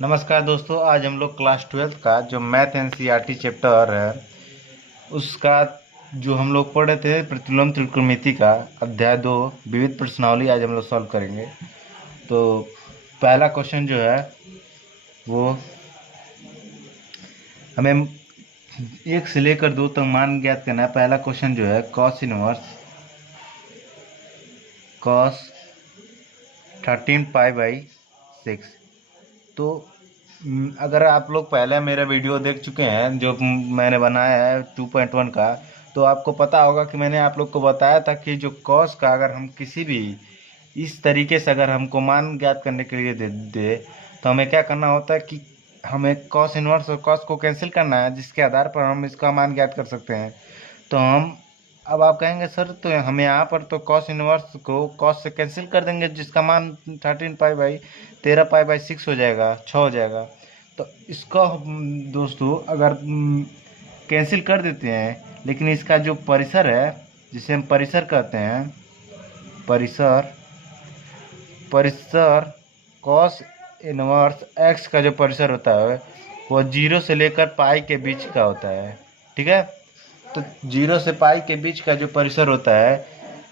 नमस्कार दोस्तों, आज हम लोग क्लास 12th का जो मैथ एनसीईआरटी चैप्टर है उसका जो हम लोग पढ़े थे प्रतिलोम त्रिकोणमिति का अध्याय 2 विविध प्रश्नावली आज हम लोग सॉल्व करेंगे। तो पहला क्वेश्चन जो है वो हमें 1 से लेकर 2 तक मान ज्ञात करना है। पहला क्वेश्चन जो है cos inverse cos 13 pi by 6। तो अगर आप लोग पहले मेरा वीडियो देख चुके हैं जो मैंने बनाया है 2.1 का, तो आपको पता होगा कि मैंने आप लोग को बताया था कि जो कॉस का अगर हम किसी भी इस तरीके से अगर हमको मान ज्ञात करने के लिए दे तो हमें क्या करना होता है कि हमें कॉस इनवर्स और कॉस को कैंसिल करना है, जिसके आधार पर हम इसका मान ज्ञात कर सकते हैं। तो हम अब आप कहेंगे सर तो हमें यहाँ पर तो कॉस इनवर्स को कॉस से कैंसिल कर देंगे, जिसका मान 13 पाई बाई 13 पाई बाई 6 हो जाएगा, 6 हो जाएगा। तो इसको दोस्तों अगर कैंसिल कर देते हैं, लेकिन इसका जो परिसर है जिसे हम परिसर कहते हैं, परिसर परिसर कॉस इनवर्स एक्स का जो परिसर होता है वो 0 से लेकर पाई के बीच का होता है। ठीक है, तो 0 से पाई के बीच का जो परिसर होता है,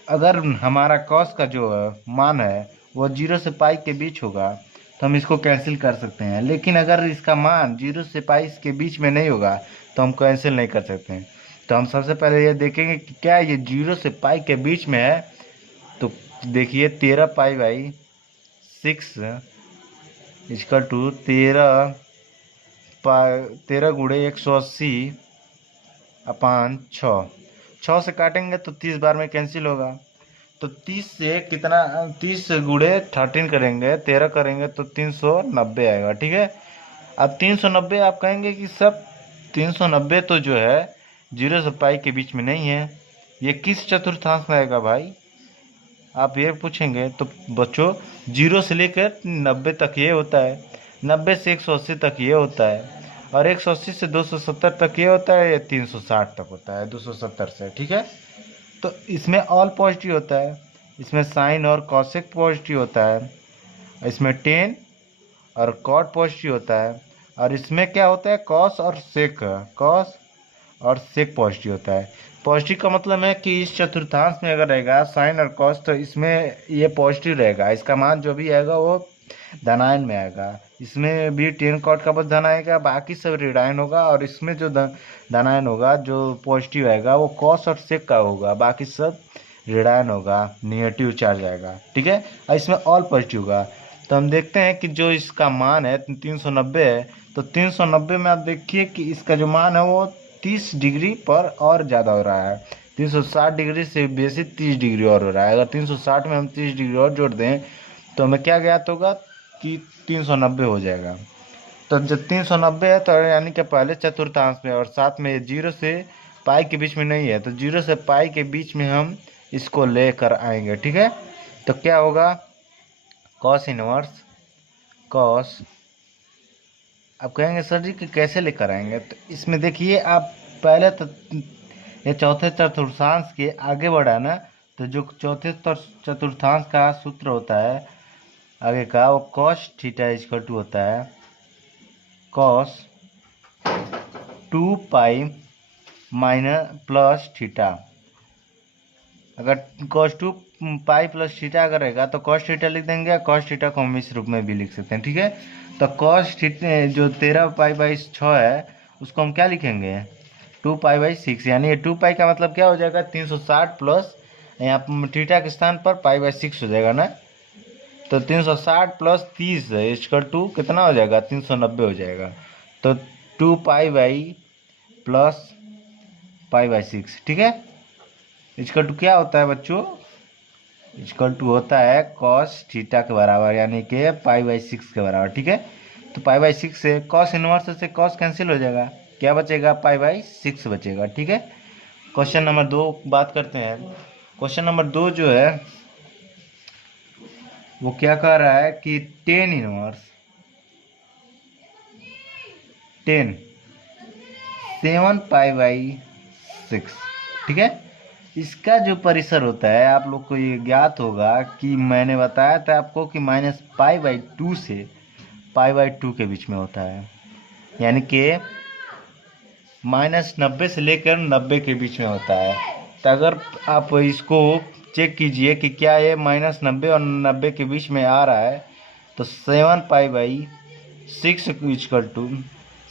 अगर हमारा कॉस का जो मान है वो 0 से पाई के बीच होगा तो हम इसको कैंसिल कर सकते हैं। लेकिन अगर इसका मान 0 से पाई के बीच में नहीं होगा तो हम कैंसिल नहीं कर सकते हैं। तो हम सबसे पहले ये देखेंगे कि क्या ये 0 से पाई के बीच में है। तो देखिए 13 पाई बाई 6 इक्वल टू 13 गुणे 180 अपान 6 से काटेंगे तो 30 बार में कैंसिल होगा। तो 30 से कितना, 30 गुणे 13 करेंगे, 13 करेंगे तो 390 आएगा। ठीक है, अब 390 आप कहेंगे कि सब 390 तो जो है 0 से पाई के बीच में नहीं है, ये किस चतुर्थांश में आएगा भाई, आप ये पूछेंगे। तो बच्चों 0 से लेकर 90 तक ये होता है, 90 से 180 तक ये होता है, और 180 से 270 तक ये होता है, या 360 तक होता है 270 से। ठीक है, तो इसमें ऑल पॉजिटिव होता है, इसमें साइन और कॉसेक पॉजिटिव होता है, इसमें टेन और कॉट पॉजिटिव होता है, और इसमें क्या होता है कॉस और सेक, कॉस और सेक पॉजिटिव होता है। पॉजिटिव का मतलब है कि इस चतुर्थांश में अगर रहेगा साइन और कॉस तो इसमें ये पॉजिटिव रहेगा, इसका मान जो भी आएगा वो धनायन में आएगा। इसमें भी टेन कॉट का पद धन आएगा, बाकी सब ऋणायन होगा, और इसमें जो धनायन होगा जो पॉजिटिव आएगा वो कॉस और सेक का होगा, बाकी सब ऋणायन होगा, निगेटिव चार्ज आएगा। ठीक है, और इसमें ऑल पॉजिटिव होगा। तो हम देखते हैं कि जो इसका मान है 390 है, तो 390 में आप देखिए कि इसका जो मान है वो 30 डिग्री पर और ज़्यादा हो रहा है, 360 डिग्री से बेसी 30 डिग्री और हो रहा है। अगर 360 में हम 30 डिग्री और जोड़ दें तो हमें क्या ज्ञात होगा कि 390 हो जाएगा। तो जब 390 है तो यानी कि पहले चतुर्थांश में, और साथ में 0 से पाई के बीच में नहीं है, तो 0 से पाई के बीच में हम इसको लेकर आएंगे। ठीक है, तो क्या होगा कॉस इनवर्स कॉस, आप कहेंगे सर जी कि कैसे लेकर आएंगे। तो इसमें देखिए आप पहले तो ये चौथे चतुर्थांश के आगे बढ़ा ना, तो जो चौथे चतुर्थांश का सूत्र होता है आगे का वो कॉस थीटा इक्वल टू होता है cos 2 pi minus plus theta. अगर कॉस 2 पाई प्लस थीटा अगर रहेगा तो कॉस थीटा लिख देंगे, कॉस थीटा को हम इस रूप में भी लिख सकते हैं। ठीक है, तो कॉस थीटा जो 13 पाई बाई 6 है उसको हम क्या लिखेंगे 2 पाई बाई 6, यानी ये 2 पाई का मतलब क्या हो जाएगा 360 प्लस यहाँ थीटा के स्थान पर पाई बाई 6 हो जाएगा ना। तो 360 प्लस 30 इक्वल टू कितना हो जाएगा 390 हो जाएगा। तो 2 pi by plus pi by 6। ठीक है, इक्वल टू क्या होता है बच्चों, इक्वल टू होता है कॉस थीटा के बराबर, यानी कि पाई बाई 6 के बराबर। ठीक है, तो पाई बाई 6 से कॉस इनवर्स से कॉस कैंसिल हो जाएगा, क्या बचेगा पाई बाई 6 बचेगा। ठीक है, क्वेश्चन नंबर 2 बात करते हैं। क्वेश्चन नंबर 2 जो है वो क्या कह रहा है कि 10 इनवर्स 10 7 पाई बाई 6। ठीक है, इसका जो परिसर होता है आप लोग को ये ज्ञात होगा कि मैंने बताया था आपको कि -पाई बाई 2 से π/2 के बीच में होता है, यानी कि -90 से लेकर 90 के बीच में होता है। तो अगर आप इसको चेक कीजिए कि क्या ये -90 और 90 के बीच में आ रहा है, तो 7π/6 इक्वल टू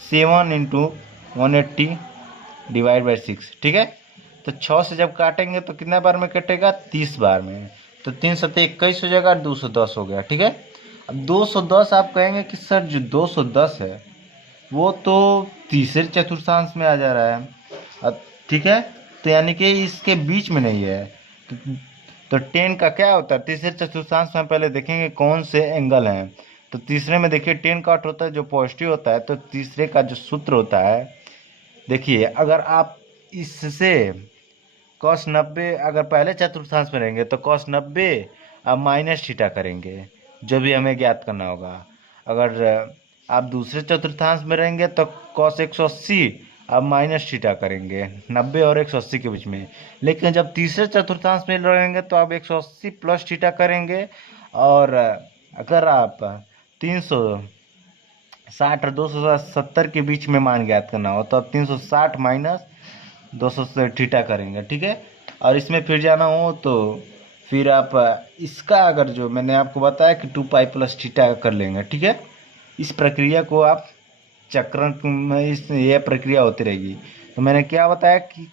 7 × 180 डिवाइड बाई 6, ठीक है। तो 6 से जब काटेंगे तो कितना बार में कटेगा, 30 बार में। तो 3 7 21 हो जाएगा, 210 हो गया, ठीक है। अब 210 आप कहेंगे कि सर जो 210 है वो तो तीसरे चतुर्थांश में आ जा रहा है, अब ठीक है, तो यानी कि इसके बीच में नहीं है। तो 10 का क्या होता है, तीसरे चतुर्थांश में पहले देखेंगे कौन से एंगल हैं। तो तीसरे में देखिए 10 का होता है जो पॉजिटिव होता है। तो तीसरे का जो सूत्र होता है, देखिए अगर आप इससे cos 90 अगर पहले चतुर्थांश में रहेंगे तो cos 90 अब -θ करेंगे, जो भी हमें ज्ञात करना होगा। अगर आप दूसरे चतुर्थांश में रहेंगे तो cos 180 अब -θ करेंगे, 90 और 180 के बीच में। लेकिन जब तीसरे चतुर्थांश में रहेंगे तो आप 180 प्लस θ करेंगे। और अगर आप 360 और 270 के बीच में मान ज्ञात करना हो तो आप 360 माइनस 200 करेंगे, ठीक है। और इसमें फिर जाना हो तो फिर आप इसका अगर जो मैंने आपको बताया कि 2π + θ कर लेंगे, ठीक है। इस प्रक्रिया को आप चक्रण में इस ये प्रक्रिया होती रहेगी। तो मैंने क्या बताया कि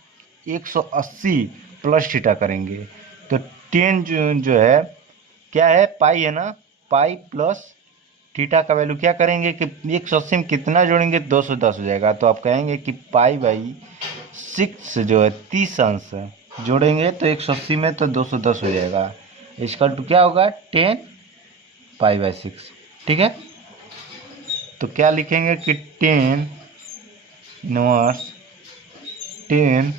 180 प्लस θ करेंगे। तो 10 जो है क्या है, पाई है ना, पाई प्लस θ का वैल्यू क्या करेंगे कि 180 में कितना जोड़ेंगे, 210 हो जाएगा। तो आप कहेंगे कि π/6 जो है 30 अंश जोड़ेंगे तो 180 में तो 210 हो जाएगा। इसका टू क्या होगा, 10π/6, ठीक है। तो क्या लिखेंगे कि 10 इनवर्स 10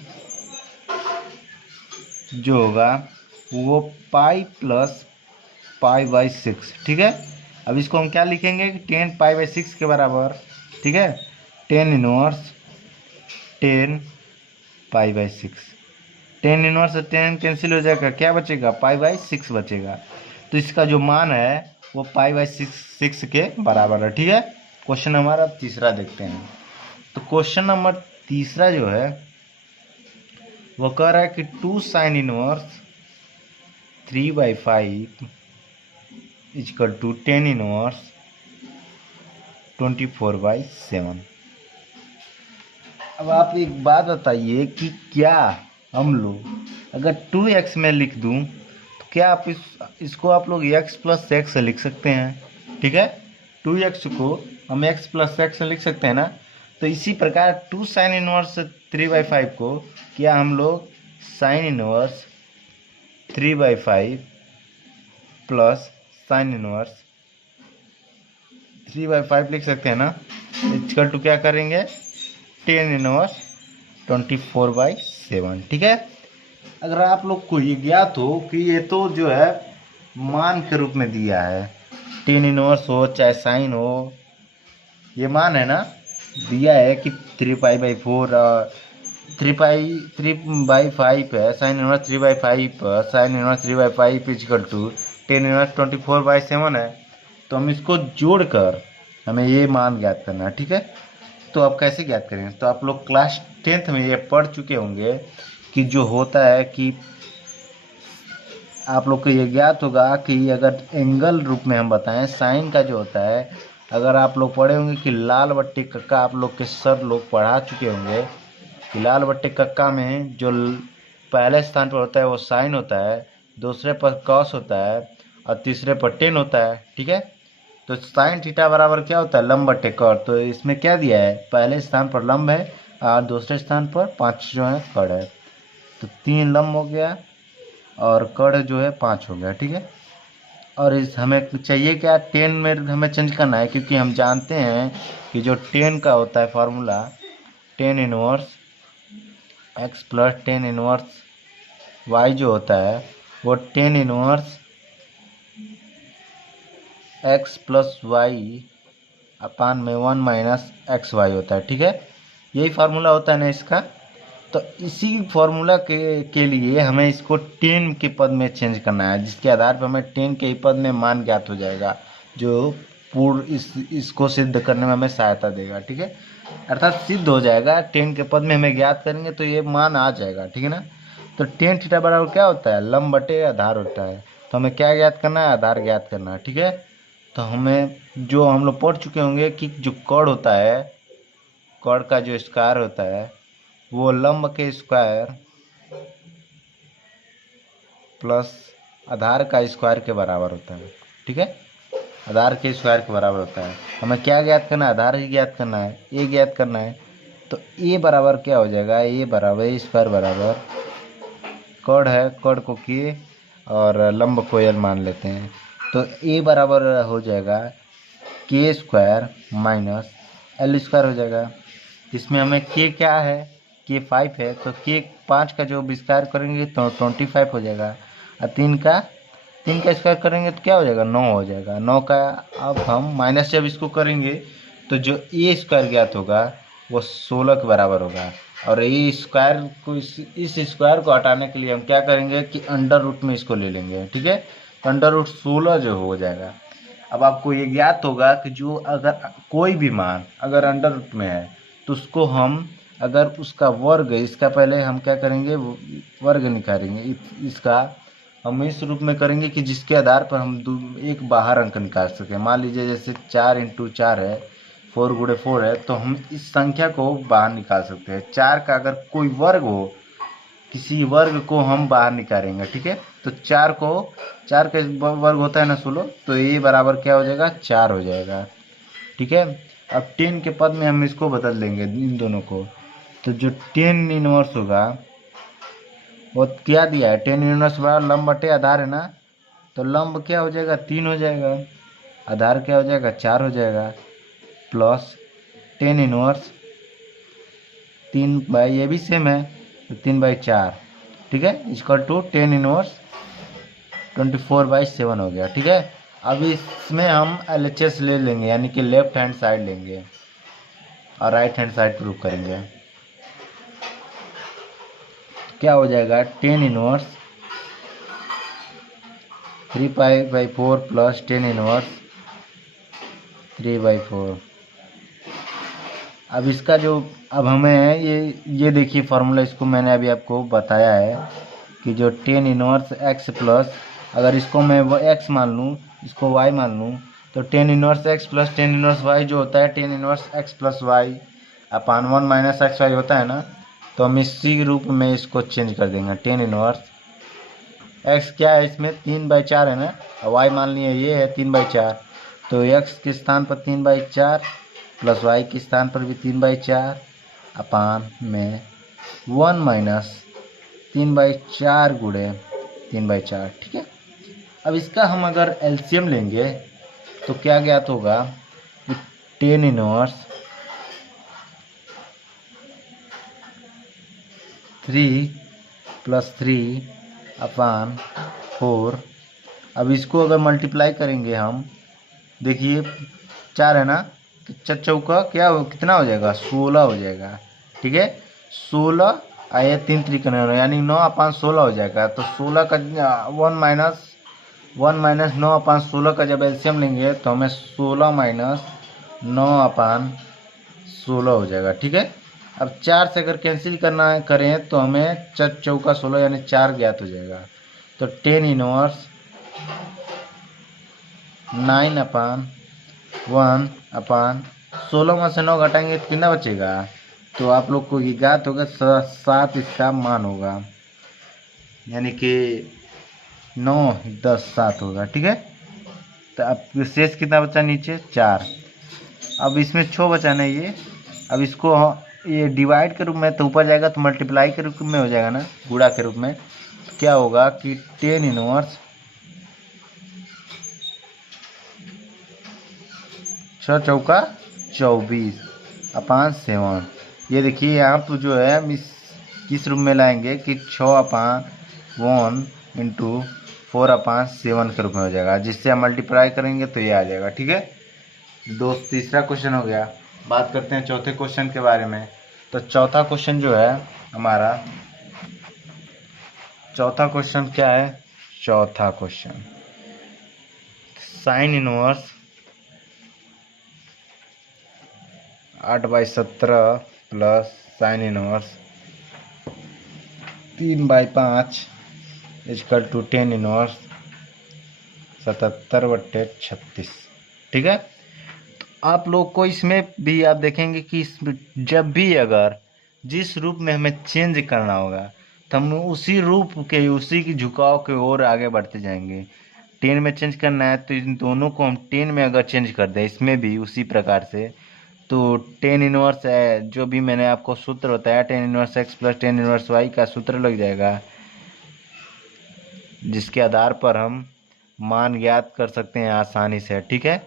जो होगा वो पाई प्लस π/6, ठीक है। अब इसको हम क्या लिखेंगे कि 10π/6 के बराबर, ठीक है। 10 इनवर्स 10π/6, 10 इनवर्स से 10 कैंसिल हो जाएगा, क्या बचेगा, π/6 बचेगा। तो इसका जो मान है वो π/6 के बराबर है, ठीक है। क्वेश्चन हमारा तीसरा देखते हैं। तो क्वेश्चन नंबर तीसरा जो है वो कह रहा है कि 2 sin inverse 3/5 equal to 10 inverse 24/7। अब आप एक बात बताइए कि क्या हम लोग अगर 2x में लिख दूं तो क्या आप इसको आप लोग x + x लिख सकते हैं, ठीक है। 2x को हम x + x लिख सकते हैं ना। तो इसी प्रकार 2 sin इनवर्स 3/5 को क्या हम लोग sin inverse 3/5 plus sin inverse 3/5 लिख सकते हैं ना। इसका टू क्या करेंगे, 10 इनवर्स 24/7, ठीक है। अगर आप लोग को ये ज्ञात हो कि ये तो जो है मान के रूप में दिया है, 10 इनवर्स हो चाहे साइन हो, ये मान है ना, दिया है कि 3π/4 3/5 है, sine inverse 3/5 sine inverse 3/5 equal to 10 inverse 24/7 है। तो हम इसको जोड़कर हमें ये मान ज्ञात करना है, ठीक है। तो आप कैसे ज्ञात करेंगे, तो आप लोग क्लास 10th में ये पढ़ चुके होंगे कि जो होता है कि आप लोग को ये ज्ञात होगा कि अगर एंगल रूप में हम बताएं, साइन का जो होता है, अगर आप लोग पढ़े होंगे कि लाल बट्टे कक्का, आप लोग के सर लोग पढ़ा चुके होंगे कि लाल बट्टे कक्का में जो पहले स्थान पर होता है वो साइन होता है, दूसरे पर कॉस होता है और तीसरे पर टेन होता है, ठीक है। तो साइन थीटा बराबर क्या होता है, लंब बट्टे कड़। तो इसमें क्या दिया है, पहले स्थान पर लंब है और दूसरे स्थान पर 5 जो है कड़ है। तो 3 लंब हो गया और कड़ जो है 5 हो गया, ठीक है। और इस हमें चाहिए क्या, 10 में हमें चेंज करना है, क्योंकि हम जानते हैं कि जो 10 का होता है formula 10 inverse x plus 10 inverse y जो होता है वो 10 इनवर्स x प्लस वाई अपान में 1 माइनस एक्स वाई होता है, ठीक है। यही फार्मूला होता है ना इसका। तो इसी फार्मूला के लिए हमें इसको 10 के पद में चेंज करना है, जिसके आधार पर हमें 10 के ही पद में मान ज्ञात हो जाएगा, जो इसको सिद्ध करने में हमें सहायता देगा। ठीक है, अर्थात सिद्ध हो जाएगा। टेन के पद में हमें ज्ञात करेंगे तो ये मान आ जाएगा। ठीक है ना। तो टेन थीटा बराबर क्या होता है, लंब बटे आधार होता है। तो हमें क्या ज्ञात करना है, आधार ज्ञात करना है। ठीक है, तो हमें जो हम लोग पढ़ चुके होंगे कि जो कर्ण होता है, कर्ण का जो स्क्वायर होता है वो लंब के स्क्वायर प्लस आधार का स्क्वायर के बराबर होता है। ठीक है, आधार के स्क्वायर के बराबर होता है। हमें क्या ज्ञात करना है, आधार ही ज्ञात करना है, ए ज्ञात करना है। तो ए बराबर क्या हो जाएगा, ए बराबर ए स्क्वायर बराबर कर्ण है, कर्ण को के और लंब को एल मान लेते हैं। तो ए बराबर हो जाएगा के स्क्वायर माइनस एल स्क्वायर हो जाएगा। इसमें हमें के क्या है, के 5 है, तो के 5 का जो विस्तार करेंगे तो 25 हो जाएगा। और 3 का स्क्वायर करेंगे तो क्या हो जाएगा, 9 हो जाएगा। 9 का अब हम माइनस जब इसको करेंगे तो जो ए स्क्वायर ज्ञात होगा वो 16 के बराबर होगा। और ए स्क्वायर को इस स्क्वायर को हटाने के लिए हम क्या करेंगे कि अंडर रूट में इसको ले लेंगे। ठीक है, तो अंडर रूट 16 जो हो जाएगा। अब आपको ये ज्ञात होगा कि जो अगर कोई भी मान अगर अंडर रूट में है तो उसको हम अगर उसका वर्ग, इसका पहले हम क्या करेंगे, वर्ग निकालेंगे। इसका हम इस रूप में करेंगे कि जिसके आधार पर हम एक बाहर अंक निकाल सकें। मान लीजिए जैसे 4 × 4 है, 4 × 4 है, तो हम इस संख्या को बाहर निकाल सकते हैं। 4 का अगर कोई वर्ग हो, किसी वर्ग को हम बाहर निकालेंगे। ठीक है, तो 4 का वर्ग होता है ना 16, तो ये बराबर क्या हो जाएगा, 4 हो जाएगा। ठीक है, अब 10 के पद में हम इसको बदल देंगे इन दोनों को। तो जो 10 इनवर्स होगा वो क्या दिया है, 10 इनवर्स बराबर लंब बटे आधार है ना। तो लंब क्या हो जाएगा, 3 हो जाएगा, आधार क्या हो जाएगा, 4 हो जाएगा, प्लस 10 इनवर्स 3 बाई, ये भी सेम है तो 3/4। ठीक है, इक्वल टू 10 इनवर्स 24/7 हो गया। ठीक है, अब इसमें हम LHS ले लेंगे, यानी कि लेफ्ट हैंड साइड लेंगे और राइट हैंड साइड प्रूव करेंगे। क्या हो जाएगा, 10 इनवर्स 3π/4 प्लस 10 इनवर्स 3/4। अब इसका जो अब हमें ये देखिए फार्मूला, इसको मैंने अभी आपको बताया है कि जो 10 इनवर्स x प्लस, अगर इसको मैं x मान लूँ, इसको y मान लूँ, तो 10 inverse x plus 10 inverse y जो होता है 10 इनवर्स x प्लस y अपान 1 माइनस xy होता है ना। तो हम इसी रूप में इसको चेंज कर देंगे। 10 इनवर्स x क्या है, इसमें 3/4 है ना, y मान लिए ये है 3/4, तो x के स्थान पर 3/4 प्लस y के स्थान पर भी 3/4 अपान में 1 माइनस 3/4 गुणे 3/4। ठीक है, अब इसका हम अगर एलसीएम लेंगे तो क्या ज्ञात होगा कि 10 इनवर्स 3 प्लस 3 अपान 4। अब इसको अगर मल्टीप्लाई करेंगे हम, देखिए 4 है ना, तो 4 चौका क्या हो, कितना हो जाएगा, 16 हो जाएगा। ठीक है, 16 आया 3 त्रिकोण यानी 9/16 हो जाएगा। तो 16 का 1 माइनस 9/16 का जब एलसीएम लेंगे तो हमें 16 माइनस 9/16 हो जाएगा। ठीक है, अब 4 से अगर कैंसिल करें तो हमें 4 चौका 16 यानी 4 ज्ञात हो जाएगा। तो 10 इनवर्स 9/1/16 में से 9 घटाएंगे तो कितना बचेगा, तो आप लोग को ये ज्ञात होगा 7 इसका मान होगा, यानी कि 9 10 7 होगा। ठीक है, तो अब शेष कितना बचा नीचे, 4। अब इसमें 6 बचा ना ये, अब इसको ये डिवाइड के रूप में तो ऊपर जाएगा तो मल्टीप्लाई के रूप में हो जाएगा ना, गुणा के रूप में। तो क्या होगा कि 10 इनवर्स 6 चौका 24 अपान 7। ये देखिए यहाँ पर जो है हम किस रूप में लाएंगे कि 6/1 × 4/7 के रूप में हो जाएगा, जिससे हम मल्टीप्लाई करेंगे तो ये आ जाएगा। ठीक है दोस्त, तीसरा क्वेश्चन हो गया। बात करते हैं चौथे क्वेश्चन के बारे में। तो चौथा क्वेश्चन जो है हमारा, चौथा क्वेश्चन क्या है, चौथा question sine inverse 8/17 plus sine inverse 3/5 equal to 10 inverse 77/36। ठीक है। तो आप लोग को इसमें भी आप देखेंगे कि जब भी अगर जिस रूप में हमें चेंज करना होगा तो हम उसी रूप के उसी की झुकाव के ओर आगे बढ़ते जाएंगे। 10 में चेंज करना है तो इन दोनों को हम 10 में अगर चेंज कर दें इसमें भी उसी प्रकार से, तो 10 इनवर्स है जो भी मैंने आपको सूत्र बताया 10 inverse x plus 10 inverse y का सूत्र लग जाएगा, जिसके आधार पर हम मान ज्ञात कर सकते हैं आसानी से। ठीक है।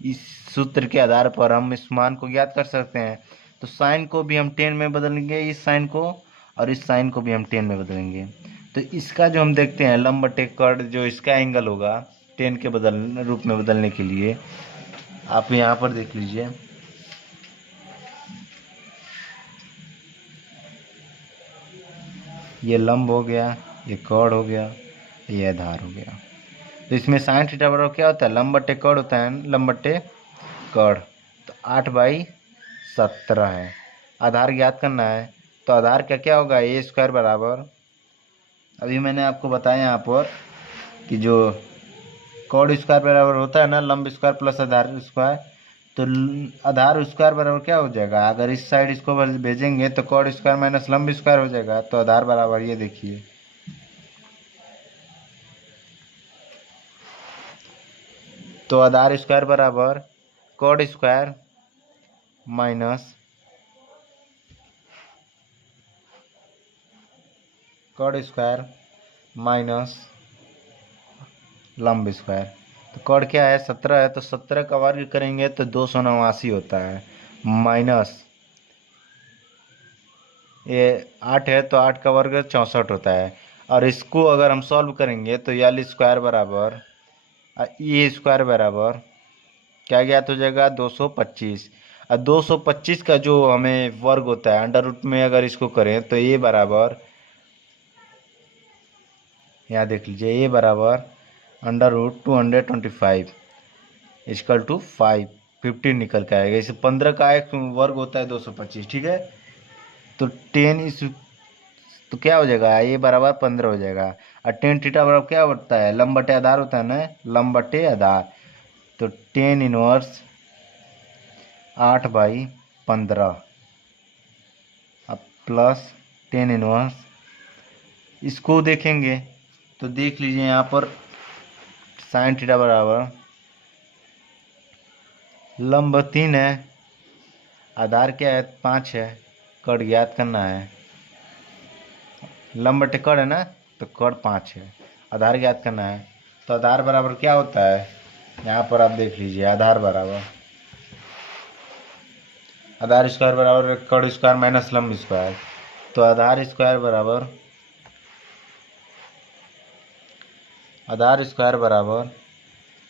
इस सूत्र के आधार पर हम इस मान को ज्ञात कर सकते हैं। तो साइन को भी हम 10 में बदलेंगे, इस साइन को, और इस साइन को भी हम 10 में बदलेंगे। तो इसका जो हम देखते हैं लंब बटे कर्ण, जो इसका एंगल होगा 10 के रूप में बदलने के लिए, आप यहाँ पर देख लीजिए। ये लंब हो गया, ये कर्ण हो गया, ये आधार हो गया। तो इसमें साइन थीटा बराबर क्या होता है, लंब बटे कर्ण होता है, लंब बटे कर्ण। तो 8/17 है। आधार ज्ञात करना है तो आधार का क्या होगा, ए स्क्वायर बराबर, अभी मैंने आपको बताया यहाँ पर कि जो कर्ण स्क्वायर बराबर होता है ना लंब स्क्वायर प्लस आधार स्क्वायर, तो आधार स्क्वायर बराबर क्या हो जाएगा, अगर इस साइड इसको भेजेंगे तो कर्ण स्क्वायर माइनस लंब स्क्वायर हो जाएगा। तो आधार बराबर ये देखिए, तो आधार स्क्वायर बराबर कर्ण स्क्वायर माइनस कर्ण स्क्वायर माइनस लंब स्क्वायर। तो कर्ण क्या है, 17 है, तो 17 का वर्ग करेंगे तो 289 होता है, माइनस ये 8 है तो 8 का वर्ग 64 होता है। और इसको अगर हम सॉल्व करेंगे तो यल स्क्वायर बराबर ये स्क्वायर बराबर क्या ज्ञात हो जाएगा, 225। और 225 का जो हमें वर्ग होता है अंडर रूट में अगर इसको करें तो ये बराबर, यहाँ देख लीजिए, ये बराबर अंडर रूट 225 इजकल टू 15 निकल के आएगा। इसे 15 का एक वर्ग होता है 225। ठीक है। तो 10 इस, तो क्या हो जाएगा, ये बराबर 15 हो जाएगा। और 10 थीटा बराबर क्या होता है, लंब बटे आधार होता है ना, लंब बटे आधार। तो 10 इनवर्स 8/15 अब प्लस 10 इनवर्स, इसको देखेंगे तो देख लीजिए यहाँ पर साइन थीटा बराबर लंब 3 है, आधार क्या है 5 है, कर्ण ज्ञात करना है, लंब बटे कर्ण है ना, तो कर्ण 5 है, आधार ज्ञात करना है। तो आधार बराबर क्या होता है, यहाँ पर आप देख लीजिए, आधार बराबर आधार स्क्वायर बराबर कर्ण स्क्वायर माइनस लंब स्क्वायर। तो आधार स्क्वायर बराबर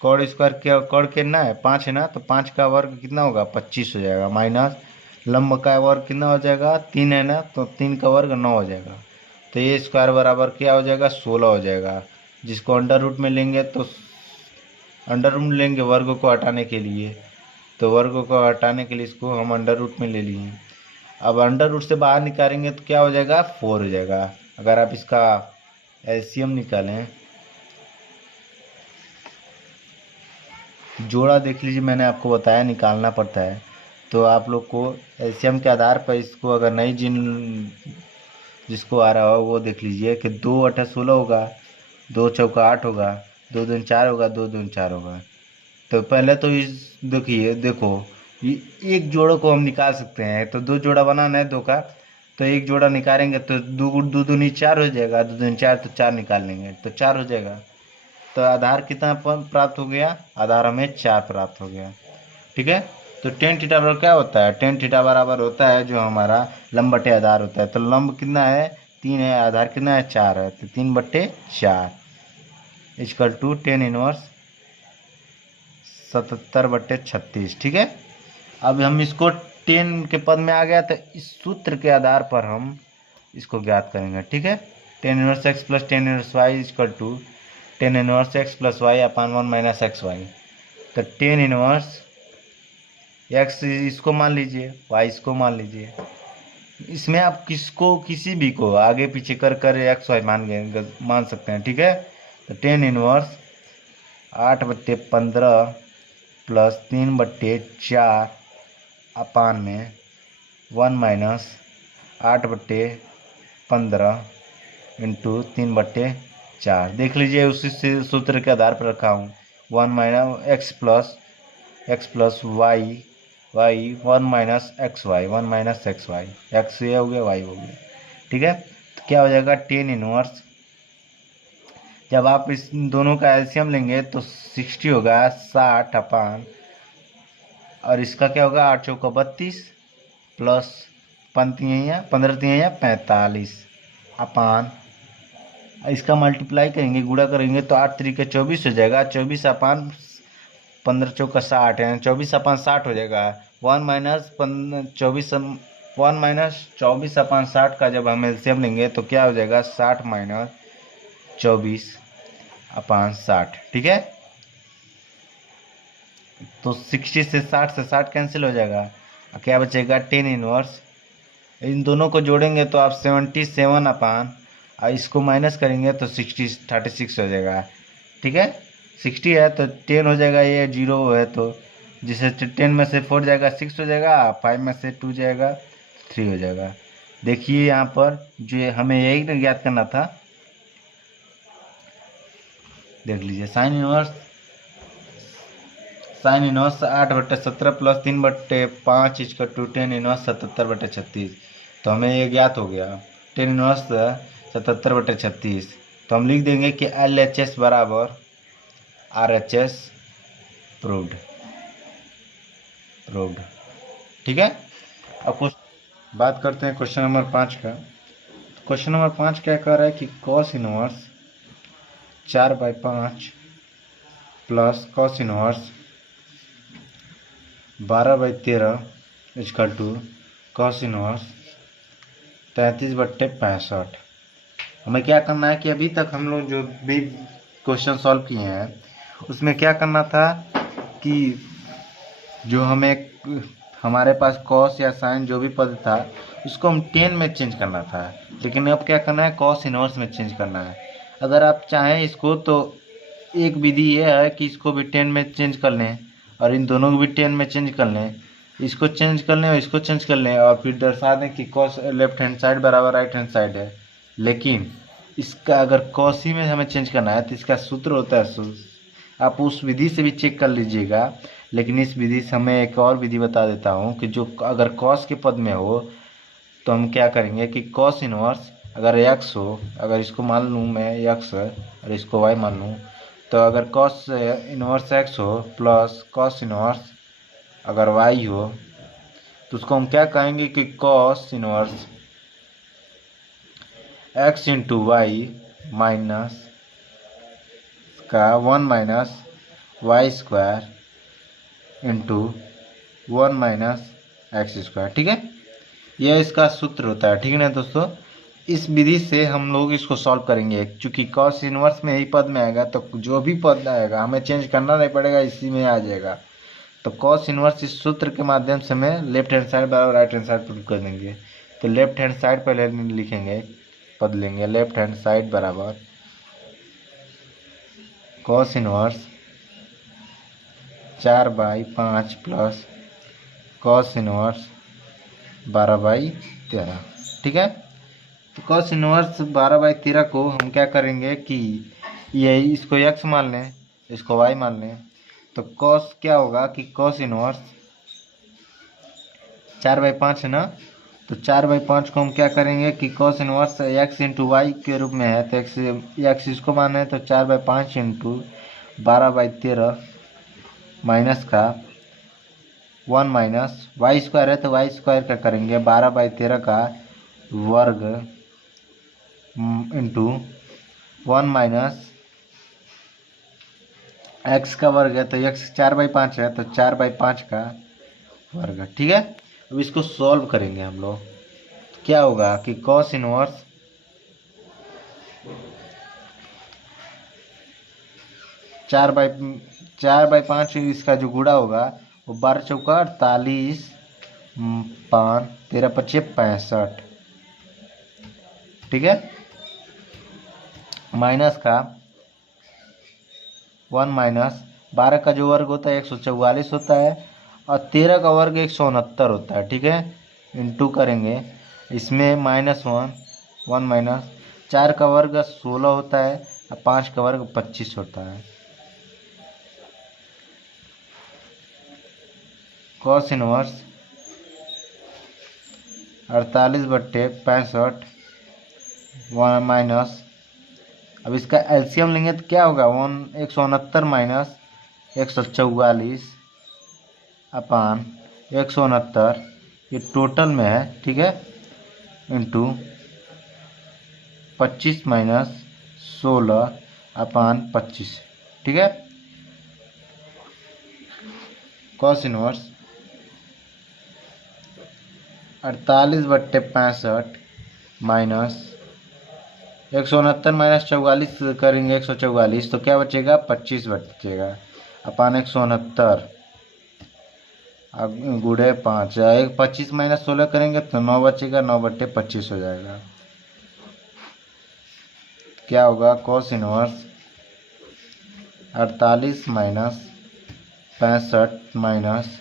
कर्ण स्क्वायर क्या, कर्ण कितना है 5 है ना, तो 5 का वर्ग कितना होगा 25 हो जाएगा, माइनस लंब का वर्ग कितना हो जाएगा 3 है ना, तो 3 का वर्ग 9 हो जाएगा। तो ये स्क्वायर बराबर क्या हो जाएगा 16 हो जाएगा, जिसको अंडर रूट में लेंगे तो अंडर रूट में लेंगे वर्ग को हटाने के लिए, तो वर्ग को हटाने के लिए इसको हम अंडर रूट में ले लिए। अब अंडर रूट से बाहर निकालेंगे तो क्या हो जाएगा 4 हो जाएगा। अगर आप इसका एलसीएम निकालें, जोड़ा देख लीजिए, मैंने आपको बताया निकालना पड़ता है, तो आप लोग को एलसीएम के आधार पर इसको अगर नहीं जिसको आ रहा हो वो देख लीजिए कि 2 8 16 होगा, 2 चौका 8 होगा, 2 दूनी 4 होगा, 2 दूनी 4 होगा। तो पहले तो इस देखिए, देखो ये एक जोड़ों को हम निकाल सकते हैं, तो 2 जोड़ा बनाना है 2 का, तो एक जोड़ा निकालेंगे तो 2 दूनी 4 हो जाएगा, 2 दूनी 4 तो 4 निकाल लेंगे तो 4 हो जाएगा। तो आधार कितना प्राप्त हो गया, आधार हमें 4 प्राप्त हो गया। ठीक है। तो टेन थीटा बराबर क्या होता है, टेन थीटा बराबर होता है जो हमारा लंब बटे आधार होता है। तो लंब कितना है 3 है, आधार कितना है 4 है, तो 3/4 इजकल टू 10 इनवर्स 77/36। ठीक है। अब हम इसको 10 के पद में आ गया, तो इस सूत्र के आधार पर हम इसको ज्ञात करेंगे। ठीक है। 10 inverse x plus 10 inverse y equal to 10 inverse x plus y upon 1 minus x y. तो 10 इनवर्स एक्स इसको मान लीजिए, वाई इसको मान लीजिए। इसमें आप किसको किसी भी को आगे पीछे कर कर एक्स वाई मान सकते हैं, ठीक है। तो 10 इनवर्स 8/15 प्लस 3/4 अपान में 1 माइनस 8/15 इंटू 3/4। देख लीजिए उसी सूत्र के आधार पर रखा हूँ। 1 minus x plus y 1 minus x y 1 minus x y, x ये हो गया वाई हो गया, ठीक है। तो क्या हो जाएगा 10 इनवर्स, जब आप इस दोनों का एलसीएम लेंगे तो 60 होगा 60 अपान, और इसका क्या होगा 8 चौका 32 प्लस 15 45 अपान, इसका मल्टीप्लाई करेंगे गुणा करेंगे तो 8 3 24 हो जाएगा, 24 अपान 15 चौका 60 है, 24 अपान 60 हो जाएगा। 1 माइनस 24 अपान 60 का जब हम एलसीएम लेंगे तो क्या हो जाएगा 60 माइनस 24 अपान 60, ठीक है। तो 60 से 60 कैंसिल हो जाएगा, क्या बचेगा 10 इनवर्स। इन दोनों को जोड़ेंगे तो आप 77 अपान, और इसको माइनस करेंगे तो 36 हो जाएगा, ठीक है। 60 है तो 10 हो जाएगा, ये 0 है तो जिसे 10 में से 4 जाएगा 6 हो जाएगा, 5 में से 2 जाएगा 3 हो जाएगा। देखिए यहाँ पर जो हमें यही ज्ञात करना था, देख लीजिए साइन इनवर्स 8/17 प्लस 3/5 इसका 10 इनवर्स 77/36, तो हमें ये ज्ञात हो गया 10 इनवर्स 77/36। तो हम लिख देंगे कि LHS बराबर RHS प्रूव्ड, ठीक है। अब कुछ बात करते हैं क्वेश्चन नंबर 5 का। क्वेश्चन नंबर 5 क्या कह रहा है कि cos inverse 4/5 plus cos inverse 12/13 इसका टू कॉस इनवर्स 33/65। हमें क्या करना है कि अभी तक हम लोग जो भी क्वेश्चन सॉल्व किए हैं उसमें क्या करना था कि जो हमें हमारे पास कॉस या साइन जो भी पद था उसको हम 10 में चेंज करना था, लेकिन अब क्या करना है कॉस इनवर्स में चेंज करना है। अगर आप चाहें इसको तो एक विधि ये है कि इसको भी 10 में चेंज कर लें और इन दोनों को भी 10 में चेंज कर लें, इसको चेंज कर लें और इसको चेंज कर लें और फिर दर्शा दें कि कॉस लेफ्ट हैंड साइड बराबर राइट हैंड साइड है। लेकिन इसका अगर कॉस ही में हमें चेंज करना है तो इसका सूत्र होता है, आप उस विधि से भी चेक कर लीजिएगा, लेकिन इस विधि से हमें एक और विधि बता देता हूँ कि जो अगर कॉस के पद में हो तो हम क्या करेंगे कि कॉस इनवर्स अगर एक्स हो, अगर इसको मान लूँ मैं एक्स और इसको वाई मान लूँ, तो अगर कॉस इनवर्स एक्स हो प्लस कॉस इनवर्स अगर वाई हो तो उसको हम क्या कहेंगे कि cos inverse x into y minus का 1 minus y square into 1 minus x square, ठीक है। यह इसका सूत्र होता है, ठीक है ना दोस्तों। इस विधि से हम लोग इसको सॉल्व करेंगे, क्योंकि कॉस इनवर्स में यही पद में आएगा तो जो भी पद आएगा हमें चेंज करना नहीं पड़ेगा, इसी में आ जाएगा। तो कॉस इनवर्स इस सूत्र के माध्यम से हमें लेफ्ट हैंड साइड बराबर राइट हैंड साइड प्रूव कर देंगे। तो लेफ्ट हैंड साइड पहले लिखेंगे, पद लेंगे लेफ्ट हैंड साइड बराबर cos inverse 4/5 plus cos inverse 12/13, ठीक है। तो कॉस इनवर्स 12/13 को हम क्या करेंगे कि ये इसको x मान लें, इसको y मान लें, तो कॉस क्या होगा कि कॉस इनवर्स 4/5 है ना, तो 4/5 को हम क्या करेंगे कि cos inverse x into y के रूप में है, तो x इसको माने तो 4/5 इंटू 12/13 माइनस का 1 माइनस वाई स्क्वायर है तो वाई स्क्वायर का करेंगे 12/13 का वर्ग इंटू 1 माइनस एक्स का वर्ग है तो x 4/5 है तो 4/5 का वर्ग, ठीक है। अब इसको सॉल्व करेंगे हम लोग, क्या होगा कि कॉस इनवर्स 4/5 इसका जो गुणा होगा वो 12 चौका 48, 5 13 पच्चे 65, ठीक है। माइनस का 1 माइनस 12 का जो वर्ग होता है 144 होता है, और 13 का वर्ग 169 होता है, ठीक है। इंटू करेंगे इसमें -1 1 माइनस 4 का वर्ग 16 होता है, और 5 का वर्ग 25 होता है। कॉस इनवर्स 48/65 माइनस, अब इसका एलसीएम लेंगे तो क्या होगा, 169 माइनस 144 अपान 169, ये टोटल में है, ठीक है, इंटू 25 माइनस 16 अपान 25, ठीक है। कॉस इनवर्स 48/65 माइनस 169 माइनस 44 करेंगे 144, तो क्या बचेगा, 25 बचेगा, अपान 169 गुड़े 5, एक 25 माइनस 16 करेंगे तो 9 बचेगा, 9/25 हो जाएगा। क्या होगा, कॉस इनवर्स 48 माइनस 65 माइनस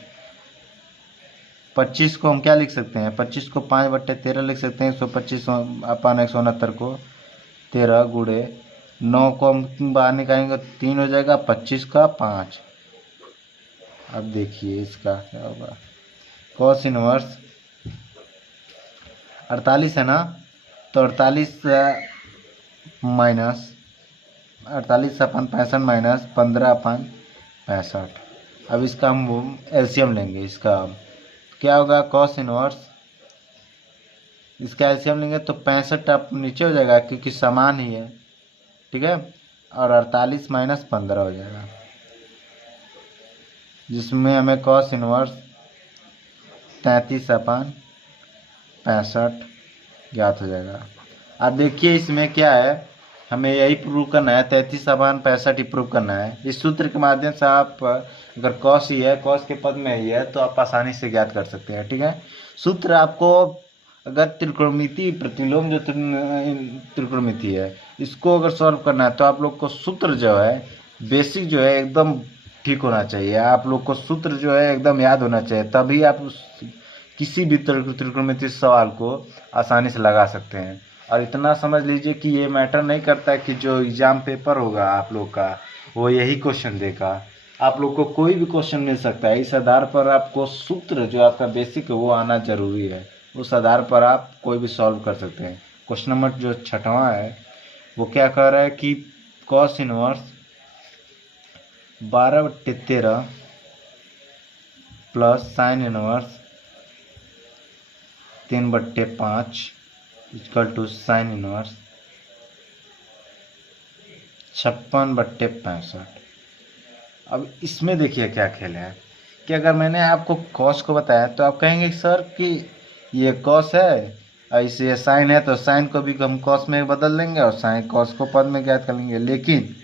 25 को हम क्या लिख सकते हैं, 25 को 5/13 लिख सकते हैं, 125 अपान 169 को 13 गुड़े 9 को हम बाहर निकालेंगे 3 हो जाएगा, 25 का 5। अब देखिए इसका क्या होगा, कॉस इनवर्स 48 है ना, तो 48 माइनस 48 अपन 65 माइनस 15 अपन 65। अब इसका हम एलसीएम लेंगे, इसका क्या होगा, कॉस इनवर्स, इसका एलसीएम लेंगे तो 65 आप नीचे हो जाएगा क्योंकि समान ही है, ठीक है, और 48 माइनस 15 हो जाएगा, जिसमें हमें कॉस इनवर्स 33/65 ज्ञात हो जाएगा। अब देखिए इसमें क्या है, हमें यही प्रूव करना है, 33/65 ही प्रूव करना है। इस सूत्र के माध्यम से आप अगर कॉस ही है, कॉस के पद में ही है, तो आप आसानी से ज्ञात कर सकते हैं, ठीक है। सूत्र आपको अगर त्रिकोणमिति प्रतिलोम जो त्रिकोणमिति है, इसको अगर सॉल्व करना है तो आप लोग को सूत्र जो है बेसिक जो है एकदम ठीक होना चाहिए, आप लोग को सूत्र जो है एकदम याद होना चाहिए, तभी आप किसी भी त्रिकोणमिति सवाल को आसानी से लगा सकते हैं। और इतना समझ लीजिए कि ये मैटर नहीं करता है कि जो एग्जाम पेपर होगा आप लोग का वो यही क्वेश्चन देगा, आप लोग को कोई भी क्वेश्चन मिल सकता है। इस आधार पर आपको सूत्र जो आपका बेसिक है वो आना जरूरी है, उस आधार पर आप कोई भी सॉल्व कर सकते हैं। क्वेश्चन नंबर जो 6वां है वो क्या कह रहा है कि cos inverse 12/13 plus sine inverse 3/5 equal to sine inverse 56/65। अब इसमें देखिए क्या खेल है कि अगर मैंने आपको कॉस को बताया तो आप कहेंगे सर कि ये कॉस है, ऐसे ये साइन है, तो साइन को भी हम कॉस में बदल देंगे और साइन कॉस को पद में ज्ञात कर लेंगे। लेकिन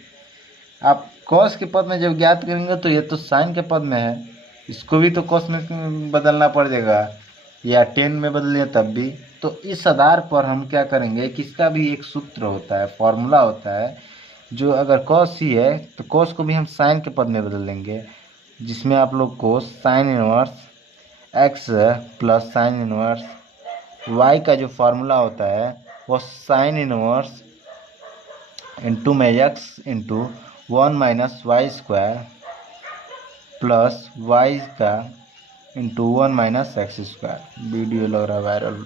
आप कॉस के पद में जब ज्ञात करेंगे तो ये तो साइन के पद में है, इसको भी तो कॉस में बदलना पड़ जाएगा, या 10 में बदलिए तब भी। तो इस आधार पर हम क्या करेंगे कि इसका भी एक सूत्र होता है, फॉर्मूला होता है, जो अगर कॉस ही है तो कॉस को भी हम साइन के पद में बदल देंगे, जिसमें आप लोग को sine inverse x plus sine inverse y का जो फार्मूला होता है वो साइन इनवर्स इंटू में x into 1 minus y square plus y का into 1 minus x square. Video लग रहा है वायरल,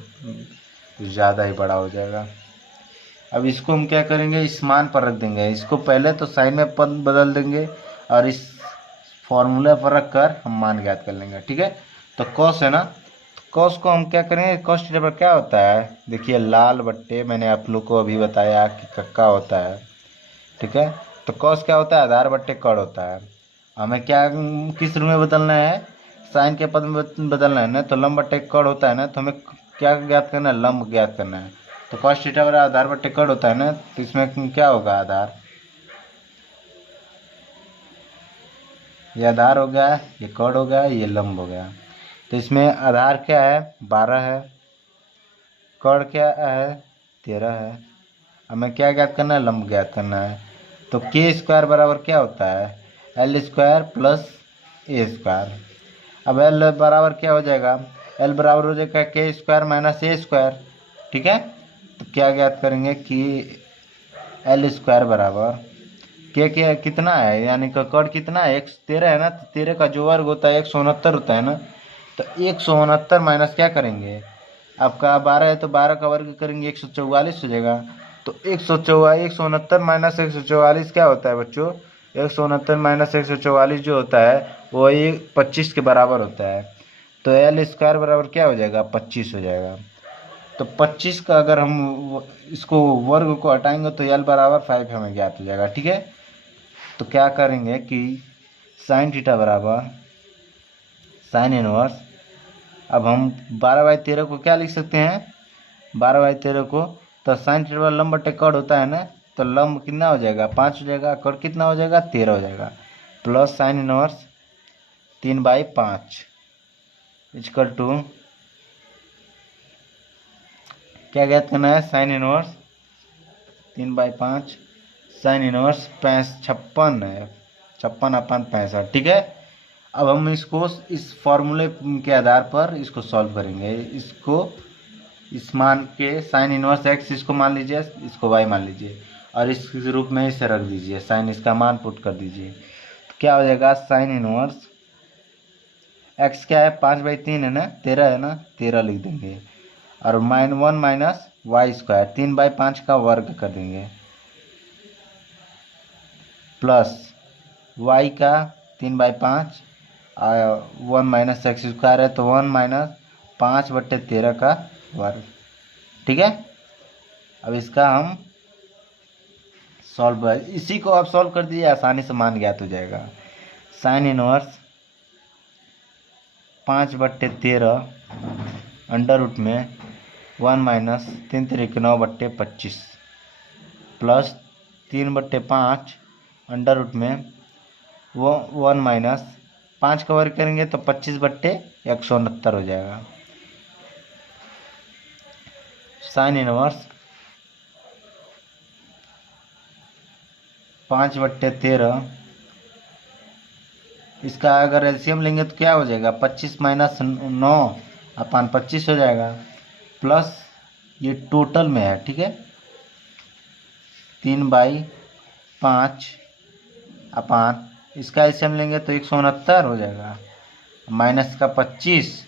ज़्यादा ही बड़ा हो जाएगा। अब इसको हम क्या करेंगे, इस मान पर रख देंगे, इसको पहले तो साइन में पद बदल देंगे और इस फॉर्मूले पर रख कर हम मान ज्ञात कर लेंगे, ठीक है। तो कॉस है ना, कॉस को हम क्या करेंगे, कॉस थीटा पर क्या होता है, देखिए लाल बट्टे, मैंने आप लोग को अभी बताया कि कक्का होता है, ठीक है। तो कॉस क्या होता है, आधार बट्टे कड़ होता है। हमें क्या किस रूप में बदलना है, साइन के पद में बदलना है ना, तो लंब बट्टे कड़ होता है ना, तो हमें क्या ज्ञात करना है, लंब ज्ञात करना है। तो कॉस थीटा बराबर आधार बट्टे कड़ होता है ना, तो इसमें क्या होगा, आधार ये आधार हो गया, ये कॉर्ड हो गया, ये लंब हो गया। तो इसमें आधार क्या है 12 है, कॉर्ड क्या है 13 है, हमें क्या ज्ञात करना है लंब ज्ञात करना है। तो के स्क्वायर बराबर क्या होता है एल स्क्वायर प्लस ए स्क्वायर। अब एल बराबर क्या हो जाएगा, एल बराबर हो जाएगा के स्क्वायर माइनस ए स्क्वायर, ठीक है। तो क्या ज्ञात करेंगे कि एल स्क्वायर बराबर के कितना है, यानी कि कॉर्ड कितना है 113 है ना, तो 13 का जो वर्ग होता है 169 होता है ना। तो 169 माइनस क्या करेंगे, आपका 12 है तो 12 का वर्ग करेंगे 144 हो जाएगा। तो 169 माइनस 144 क्या होता है बच्चों, 169 माइनस 144 जो होता है वो 25 के बराबर होता है। तो एल स्क्वायर बराबर क्या हो जाएगा 25 हो जाएगा। तो 25 का अगर हम इसको वर्ग को हटाएंगे तो एल बराबर 5 हमें ज्ञात हो जाएगा, ठीक है। तो क्या करेंगे कि साइन थीटा बराबर साइन इनवर्स, अब हम 12/13 को क्या लिख सकते हैं 12/13 को, तो साइन थीटा लंब बटे कॉड होता है ना, तो लंब कितना हो जाएगा 5 हो जाएगा, कॉड कितना हो जाएगा 13 हो जाएगा, plus sine inverse 3/5 equal to क्या ज्ञात करना है साइन इनवर्स 3/5 साइन इनवर्स 56 है, 56/65, ठीक है। अब हम इसको इस फॉर्मूले के आधार पर इसको सॉल्व करेंगे। इसको इस मान के साइन इनवर्स एक्स इसको मान लीजिए, इसको वाई मान लीजिए, और इस रूप में इसे रख दीजिए, साइन इसका मान पुट कर दीजिए। तो क्या हो जाएगा साइन इनवर्स एक्स क्या है 5/3 है ना, 13 है ना, 13 लिख देंगे, और -1 माइनस वाई स्क्वायर 3/5 का वर्ग कर देंगे, प्लस वाई का 3/5 और 1 माइनस एक्स स्क्वायर है तो 1 माइनस 5/13 का वर्ग, ठीक है। अब इसका हम सॉल्व, इसी को आप सॉल्व कर दीजिए, आसानी से मान ज्ञात हो जाएगा। साइन इनवर्स 5/13 अंडर रूट में 1 माइनस 3 3 9/25 प्लस 3/5 अंडर रूट में वो 1 माइनस 5 का वर्ग करेंगे तो 25/169 हो जाएगा। साइन इनवर्स 5/13, इसका अगर एलसीएम लेंगे तो क्या हो जाएगा 25 माइनस 9/25 हो जाएगा, प्लस ये टोटल में है, ठीक है 3/5 अपान इसका एलसीएम लेंगे तो 169 हो जाएगा, माइनस का 25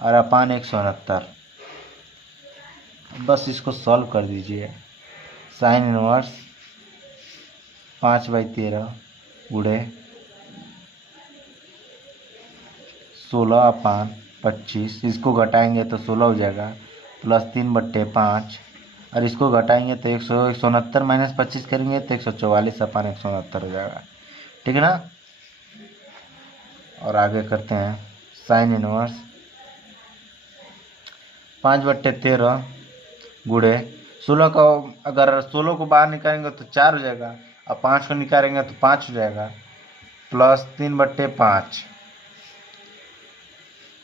और अपान 169। बस इसको सॉल्व कर दीजिए। साइन इनवर्स 5/13 गुणे 16/25, इसको घटाएंगे तो 16 हो जाएगा, प्लस 3/5 और इसको घटाएंगे तो 169 माइनस 25 करेंगे तो 144/169 हो जाएगा, ठीक है ना। और आगे करते हैं साइन इनवर्स 5/13 गुणे 16 का, अगर 16 को बाहर निकालेंगे तो 4 हो जाएगा, और 5 को निकालेंगे तो 5 हो जाएगा, प्लस 3/5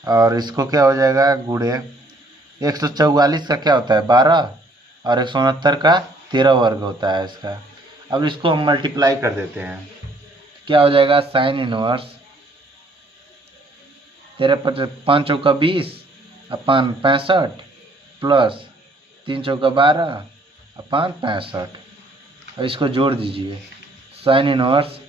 और इसको क्या हो जाएगा गुणे 144 का क्या होता है 12 और 169 का 13 वर्ग होता है इसका। अब इसको हम मल्टीप्लाई कर देते हैं, क्या हो जाएगा साइन इनवर्स 5 चौका 20 अपान 65 प्लस 3 चौका 12 अपान 65। अब इसको जोड़ दीजिए, साइन इनवर्स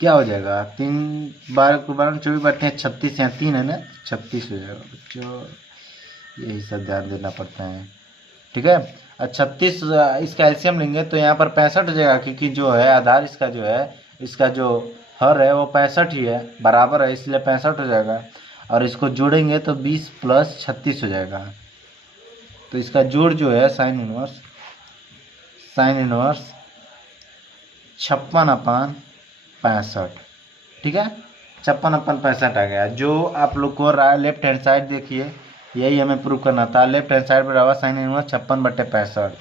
क्या हो जाएगा 3 12 को 12 24 36, यहाँ 3 है ना 36 हो जाएगा बच्चों, यही सब ध्यान देना पड़ता है, ठीक है। और 36 इसका एलसीएम लेंगे तो यहाँ पर 65 हो जाएगा, क्योंकि जो है आधार इसका जो है, इसका जो हर है वो 65 ही है, बराबर है, इसलिए 65 हो जाएगा। और इसको जोड़ेंगे तो 20 प्लस 36 हो जाएगा। तो इसका जोड़ जो है साइन इनवर्स 56/65, ठीक है 56/65 आ गया। जो आप लोग को लेफ्ट हैंड साइड देखिए, यही हमें प्रूव करना था, लेफ्ट हैंड साइड बराबर साइन इनवर्स 56/65,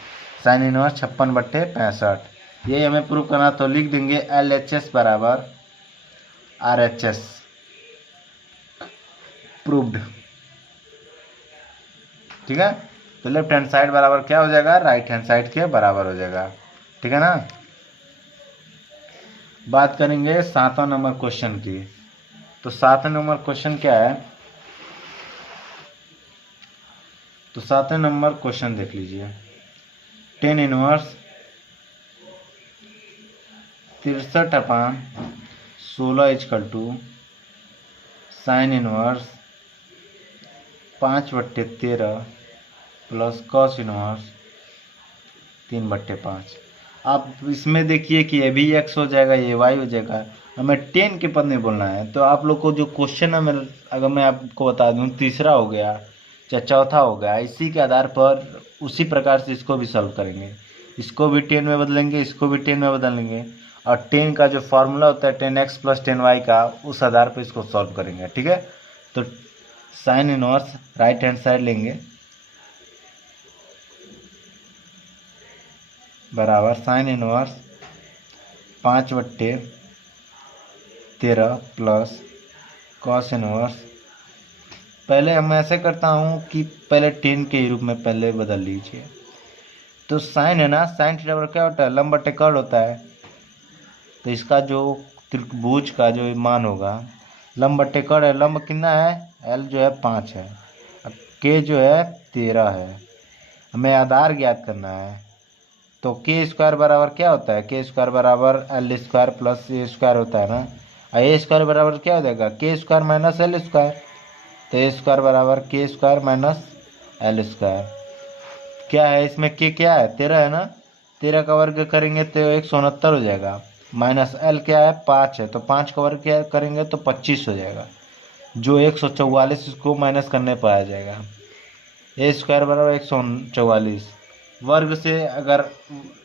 साइन इनवर्स 56/65, यही हमें प्रूव करना। तो लिख देंगे LHS बराबर RHS प्रूव्ड। ठीक है, तो लेफ्ट हैंड साइड बराबर क्या हो जाएगा, राइट हैंड साइड के बराबर हो जाएगा। ठीक है ना। बात करेंगे 7वां नंबर क्वेश्चन की। तो 7वें नंबर क्वेश्चन क्या है, तो 7वें नंबर क्वेश्चन देख लीजिए। 10 inverse 63/16 equal to sine inverse 5/13 plus cos inverse 3/5। आप इसमें देखिए कि ये भी x हो जाएगा, ये y हो जाएगा। हमें 10 के पद में बोलना है। तो आप लोग को जो क्वेश्चन है, मैं अगर मैं आपको बता दूं, तीसरा हो गया चाहे चौथा हो गया, इसी के आधार पर उसी प्रकार से इसको भी सॉल्व करेंगे। इसको भी 10 में बदलेंगे, इसको भी 10 में बदलेंगे, और 10 का जो फॉर्मूला होता है 10x + 10y का, उस आधार पर इसको सॉल्व करेंगे। ठीक है, तो sine inverse right hand side लेंगे बराबर sign inverse 5/13 plus cos inverse. पहले हम ऐसे करता हूँ कि पहले 10 के रूप में पहले बदल लीजिए। तो साइन है ना, साइन थीटा बराबर क्या होता है, लंब बटे कर्ण होता है। तो इसका जो त्रिभुज का जो मान होगा, लंब बटे कर्ण है, लंब कितना है, L जो है 5 है, K जो है 13 है। हमें आधार ज्ञात करना है। तो के स्क्वायर बराबर क्या होता है, के स्क्वायर बराबर L स्क्वायर प्लस ए स्क्वायर होता है ना। और ए स्क्वायर बराबर क्या हो जाएगा, के स्क्वायर माइनस L स्क्वायर। तो ए स्क्वायर बराबर के स्क्वायर माइनस L स्क्वायर। क्या है इसमें, के क्या है, 13 है ना, 13 का वर्ग करेंगे तो 169 हो जाएगा। माइनस L क्या है, 5 है, तो 5 का वर्ग क्या करेंगे तो 25 हो जाएगा। जो 144 इसको माइनस करने पर आ जाएगा। ए स्क्वायर बराबर 144। वर्ग से अगर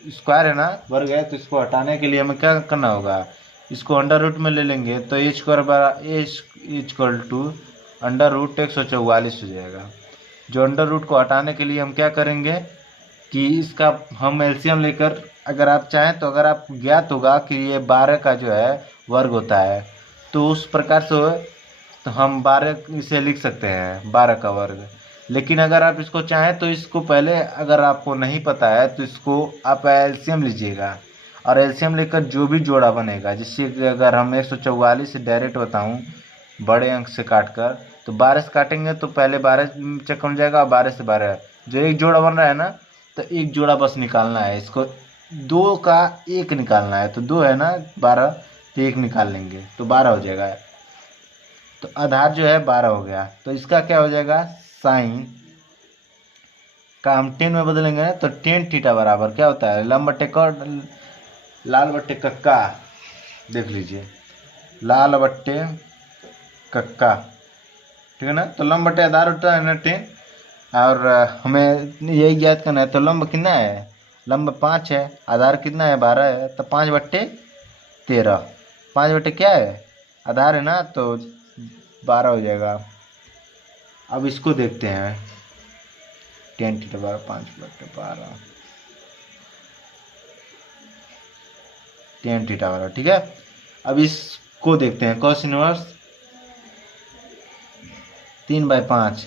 स्क्वायर है ना, वर्ग है, तो इसको हटाने के लिए हमें क्या करना होगा, इसको अंडर रूट में ले लेंगे। तो ए स्क्वायर बराबर ए इक्वल टू अंडर रूट 144 हो जाएगा। जो अंडर रूट को हटाने के लिए हम क्या करेंगे कि इसका हम एलसीएम लेकर, अगर आप चाहें तो, अगर आप ज्ञात होगा कि ये 12 का जो है वर्ग होता है, तो उस प्रकार से तो हम 12 इसे लिख सकते हैं, 12 का वर्ग। लेकिन अगर आप इसको चाहें तो इसको पहले, अगर आपको नहीं पता है तो इसको आप एलसीएम लीजिएगा, और एलसीएम लेकर जो भी जोड़ा बनेगा, जिससे कि अगर हम 144 से डायरेक्ट बताऊं बड़े अंक से काट कर, तो 12 से काटेंगे तो पहले 12 चक्कर में जाएगा, और 12 से 12 जो एक जोड़ा बन रहा है ना, तो एक जोड़ा बस निकालना है। इसको 2 का 1 निकालना है, तो 2 है ना 12, तो 1 निकाल लेंगे तो 12 हो जाएगा। तो आधार जो है 12 हो गया। तो इसका क्या हो जाएगा, साइन का हम 10 में बदलेंगे तो 10 थीटा बराबर क्या होता है, लंब बटे कर्ण, लाल बट्टे कक्का। देख लीजिए, लाल बट्टे कक्का। ठीक है ना। तो लंब बटे आधार होता है ना 10, और हमें यही ज्ञात करना है। तो लंब कितना है, लंब 5 है, आधार कितना है 12 है, तो 5/13। 5 बटे क्या है, आधार है ना, तो 12 हो जाएगा। अब इसको देखते हैं, 10 थीटा बराबर 5/12, 10 थीटा बराबर। ठीक है, अब इसको देखते हैं, कॉस इनवर्स 3/5।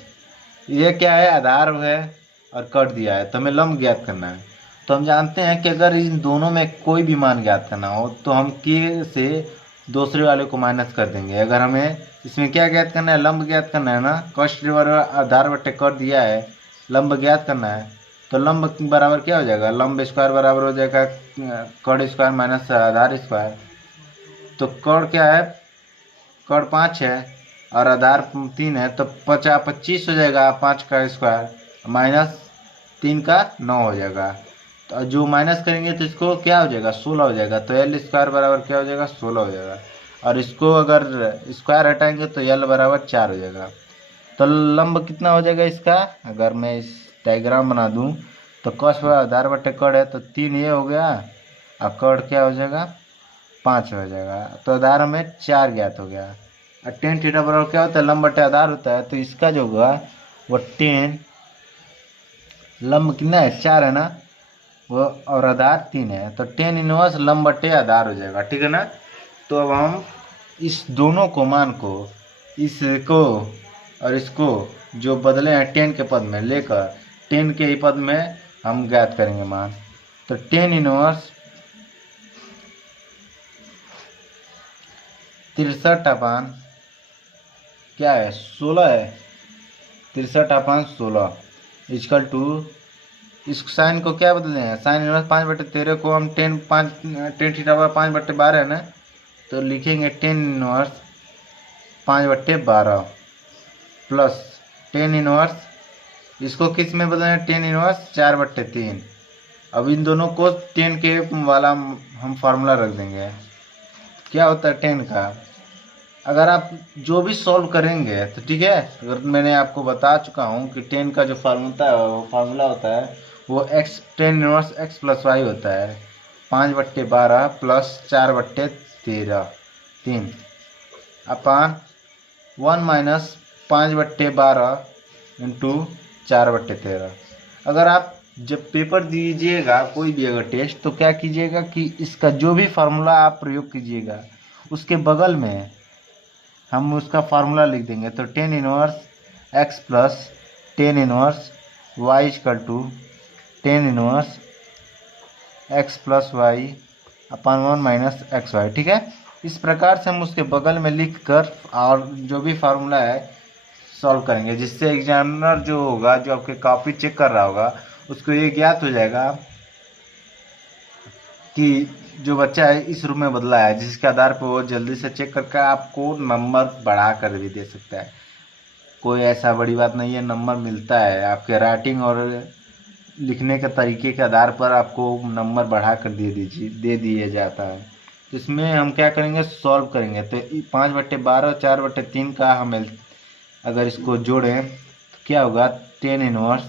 ये क्या है, आधार है और कट दिया है, तो हमें लंब ज्ञात करना है। तो हम जानते हैं कि अगर इन दोनों में कोई भी मान ज्ञात करना हो तो हम के से दूसरे वाले को माइनस कर देंगे। अगर हमें इसमें क्या ज्ञात करना है, लंब ज्ञात करना है ना, कॉस्ट आधार बटे कट दिया है, लंब ज्ञात करना है। तो लंब बराबर क्या हो जाएगा, लंब स्क्वायर बराबर हो जाएगा कट स्क्वायर माइनस आधार स्क्वायर। तो कट क्या है, कट 5 है और आधार 3 है, तो 25 हो जाएगा, 5 का स्क्वायर माइनस 3 का 9 हो जाएगा। तो जो माइनस करेंगे तो इसको क्या हो जाएगा, 16 हो जाएगा। तो एल स्क्वायर बराबर क्या हो जाएगा, 16 हो जाएगा। और इसको अगर स्क्वायर हटाएंगे तो एल बराबर 4 हो जाएगा। तो लंब कितना हो जाएगा इसका, अगर मैं इस डायग्राम बना दूं, तो कॉस आधार बटे कड़ है, तो 3 ये हो गया, और कड़ क्या हो जाएगा 5 हो जाएगा। तो आधार हमें 4 ज्ञात हो गया। और 10 थीटा बराबर क्या होता है, लंब बटे आधार होता है। तो इसका जो होगा वो 10, लंब कितना है 4 है ना वो, और आधार 3 है, तो 10 इनवर्स लंब बटे आधार हो जाएगा। ठीक है ना। तो अब हम इस दोनों को मान को, इसको और इसको जो बदले हैं 10 के पद में लेकर 10 के ही पद में हम ज्ञात करेंगे मान। तो 10 इनवर्स 63 अपान क्या है 16 है, 63 अपान 16 इजकल टू, इस साइन को क्या बदले हैं, साइन इनवर्स 5/13 को हम 10 थीटा पर 5/12 है ना, तो लिखेंगे 10 इनवर्स 5/12 प्लस 10 इनवर्स, इसको किस में बदलें, 10 इनवर्स 4/3। अब इन दोनों को 10 के वाला हम फार्मूला रख देंगे। क्या होता है 10 का, अगर आप जो भी सॉल्व करेंगे तो ठीक है, अगर मैंने आपको बता चुका हूँ कि 10 का जो फार्मूला होता है वो x 10 inverse x plus y होता है 5/12 प्लस 4/13 3 अपान 1 माइनस 5/12 इंटू 4/13। अगर आप जब पेपर दीजिएगा कोई भी अगर टेस्ट, तो क्या कीजिएगा कि इसका जो भी फार्मूला आप प्रयोग कीजिएगा उसके बगल में हम उसका फार्मूला लिख देंगे। तो 10 inverse x plus 10 inverse y equal to 10 inverse x plus y upon 1 minus x y. ठीक है, इस प्रकार से हम उसके बगल में लिख कर और जो भी फार्मूला है सॉल्व करेंगे, जिससे एग्जामिनर जो होगा, जो आपके कॉपी चेक कर रहा होगा, उसको ये ज्ञात हो जाएगा कि जो बच्चा है इस रूम में बदला है, जिसके आधार पर वो जल्दी से चेक करके आपको नंबर बढ़ा कर भी दे सकता है। कोई ऐसा बड़ी बात नहीं है, नंबर मिलता है आपके राइटिंग और लिखने के तरीके के आधार पर आपको नंबर बढ़ा कर दे दिया जाता है। तो इसमें हम क्या करेंगे, सॉल्व करेंगे। तो 5/12 और 4/3 का हम अगर इसको जोड़ें तो क्या होगा, 10 इनवर्स,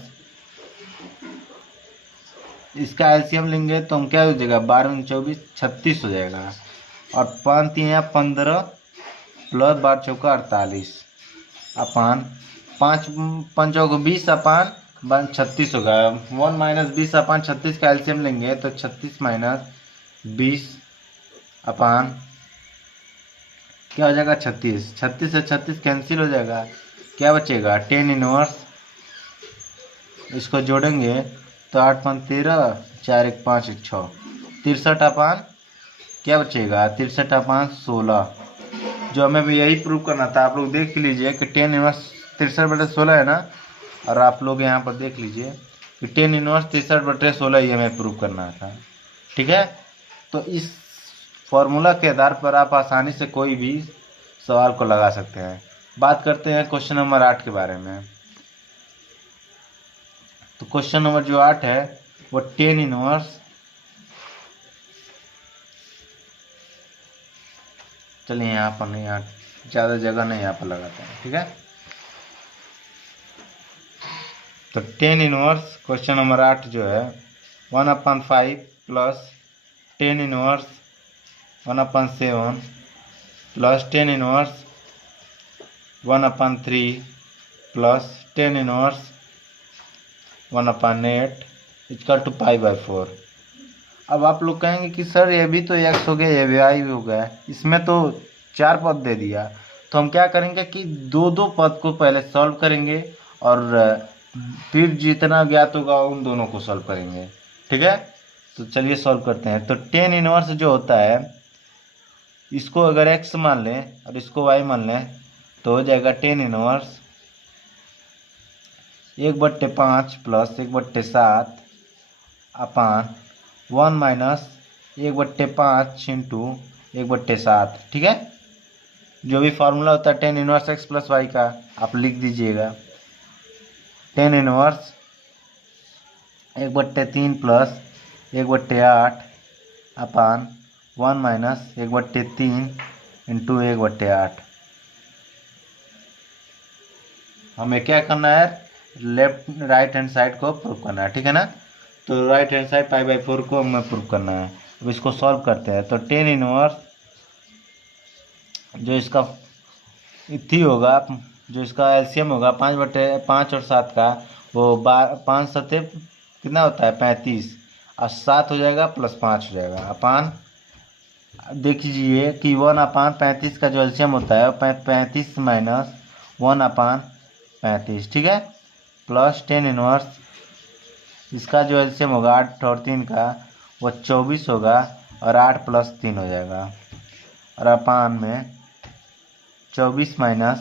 इसका एलसीएम लेंगे तो हम क्या हो जाएगा, 12 24 36 हो जाएगा, और 5 3 15 प्लस 12 चौका 48 अपान 5 5 20 अपान 36 होगा। 1 माइनस 20 अपान 36 का एलसीएम लेंगे तो 36 माइनस 20 अपान क्या हो जाएगा 36, 36 से 36 कैंसिल हो जाएगा, क्या बचेगा 10 इनवर्स, इसको जोड़ेंगे तो 8 5 13 4 1 5 1 6 63 अपान क्या बचेगा 63 अपान 16। जो हमें भी यही प्रूव करना था, आप लोग देख लीजिए कि 10 इनवर्स 63/16 है ना, और आप लोग यहाँ पर देख लीजिए कि 10 इनवर्स 63/16 ही हमें प्रूव करना था। ठीक है, तो इस फॉर्मूला के आधार पर आप आसानी से कोई भी सवाल को लगा सकते हैं। बात करते हैं क्वेश्चन नंबर 8 के बारे में। तो क्वेश्चन नंबर जो 8 है वो 10 इनवर्स, चलिए यहाँ पर नहीं, यहाँ ज़्यादा जगह नहीं यहाँ पर लगाते हैं। ठीक है, तो 10 इनवर्स क्वेश्चन नंबर 8 जो है 1/5 plus 10 inverse 1/7 plus 10 inverse 1/3 plus 10 inverse 1/8 equal to π/4। अब आप लोग कहेंगे कि सर ये भी तो x हो गया, ये भी y हो गया, इसमें तो 4 पद दे दिया। तो हम क्या करेंगे कि दो पद को पहले सॉल्व करेंगे और फिर जितना ज्ञात होगा उन दोनों को सॉल्व करेंगे। ठीक है, तो चलिए सॉल्व करते हैं। तो 10 इनवर्स जो होता है, इसको अगर x मान लें और इसको y मान लें तो हो जाएगा 10 इनवर्स 1/5 प्लस 1/7 अपान 1 माइनस 1/5 इंटू 1/7। ठीक है, जो भी फार्मूला होता है 10 इनवर्स x प्लस वाई का आप लिख दीजिएगा। 10 इनवर्स 1/3 प्लस 1/8 अपान 1 माइनस 1/3 इंटू 1/8। हमें क्या करना है, लेफ्ट राइट हैंड साइड को प्रूव करना है। ठीक है ना, तो राइट हैंड साइड π/4 को हमें प्रूव करना है। अब इसको सॉल्व करते हैं। तो 10 इनवर्स जो इसका इथी होगा, जो इसका एलसीएम होगा 5/5 और 7 का, वो 5 सत्ते कितना होता है 35, और 7 हो जाएगा प्लस 5 हो जाएगा अपान अब देख लीजिए कि 1/35 का जो एलसीएम होता है 35 माइनस 1/35, ठीक है, प्लस 10 इनवर्स इसका जो एलसीएम होगा 8 और 3 का वो 24 होगा और 8 प्लस 3 हो जाएगा और अपान में 24 माइनस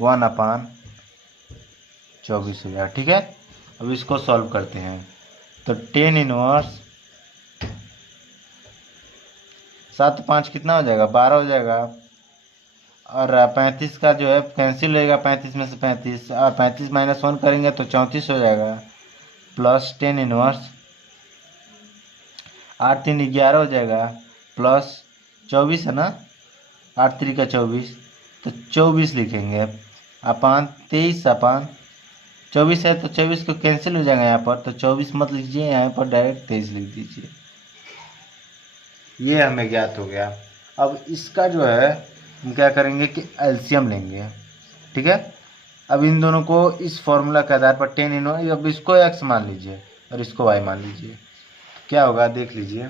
1/24 हो गया, ठीक है। अब इसको सॉल्व करते हैं तो 10 इनवर्स 7 5 कितना हो जाएगा 12 हो जाएगा और 35 का जो है कैंसिल रहेगा 35 में से 35 और 35 माइनस 1 करेंगे तो 34 हो जाएगा प्लस 10 इनवर्स 8 3 11 हो जाएगा प्लस 24 है ना, 8 3 का 24 तो 24 लिखेंगे अपान 23 अपान 24 है तो 24 को कैंसिल हो जाएगा यहाँ पर, तो 24 मत लीजिए यहाँ पर डायरेक्ट 23 लिख दीजिए। ये हमें ज्ञात हो गया। अब इसका जो है हम क्या करेंगे कि एलसीएम लेंगे, ठीक है। अब इन दोनों को इस फॉर्मूला के आधार पर 10 इनवर्स, अब इसको x मान लीजिए और इसको y मान लीजिए, क्या होगा देख लीजिए।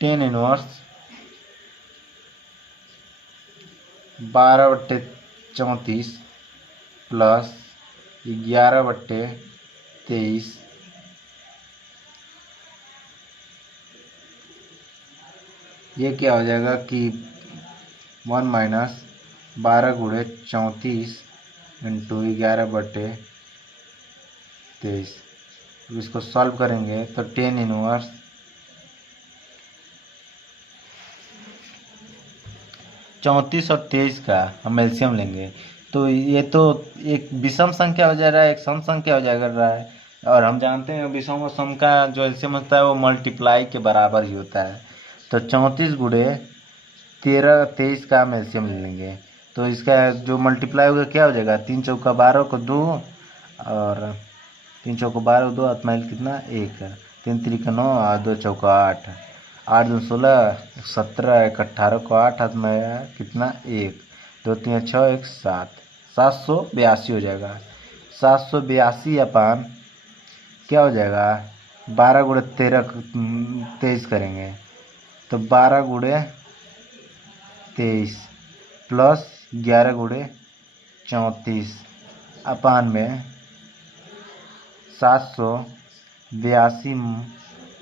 10 इनवर्स 12/34 प्लस 11/23 ये क्या हो जाएगा कि 1 माइनस 12 गुणे 34 इंटू 11/23। अब इसको सॉल्व करेंगे तो 10 इनवर्स 34 और 23 का हम एलसीएम लेंगे तो ये तो एक विषम संख्या हो जा रहा है, एक सम संख्या हो जा रहा है और हम जानते हैं विषम और सम का जो एलसीएम होता है वो मल्टीप्लाई के बराबर ही होता है। तो 34 गुणे 13 23 का हम एलसीएम ले लेंगे तो इसका जो मल्टीप्लाई होगा क्या हो जाएगा 3 चौका 12 को 2 और 3 चौका 12 2 आत्माइल कितना 1 3 3 का 9 और 2 चौका 8 8 2 16 17 1 18 को 8 हाथ में आया कितना 1 2 3 6 1 7 782 हो जाएगा। 782 अपान क्या हो जाएगा 12 गुणे 13 23 करेंगे तो 12 गुणे 23 प्लस 11 गुणे 34 अपान में 782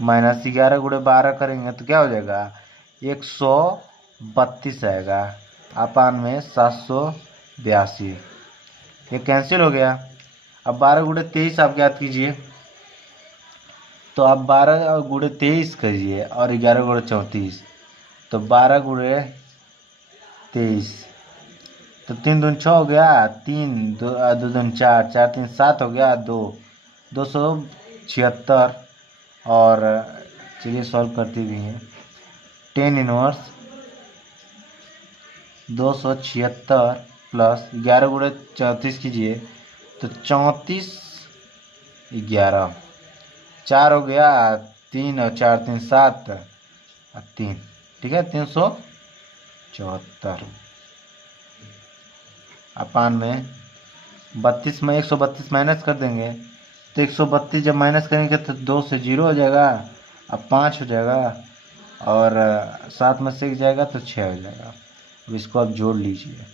माइनस 11 गुणे 12 करेंगे तो क्या हो जाएगा 132 आएगा अपान में 782, ये कैंसिल हो गया। अब 12 गुणे 23 आप ज्ञात कीजिए तो आप 12 गुणे 23 करिए और 11 गुणे 34 तो 12 गुणे 23 तो 3 दूनी 6 हो गया 3 2 दूनी 4 4 3 7 हो गया 276 और चलिए सॉल्व करते भी हैं 10 इनवर्स 276 प्लस 11 गुणे 34 कीजिए तो 34 11 4 हो गया 3 और 4 3 7 और 3, ठीक है 374 अपान में 32 में 132 माइनस कर देंगे तो 132 जब माइनस करेंगे तो 2 से 0 हो जाएगा, अब 5 हो जाएगा और 7 में से 1 जाएगा तो 6 हो जाएगा। अब इसको आप जोड़ लीजिए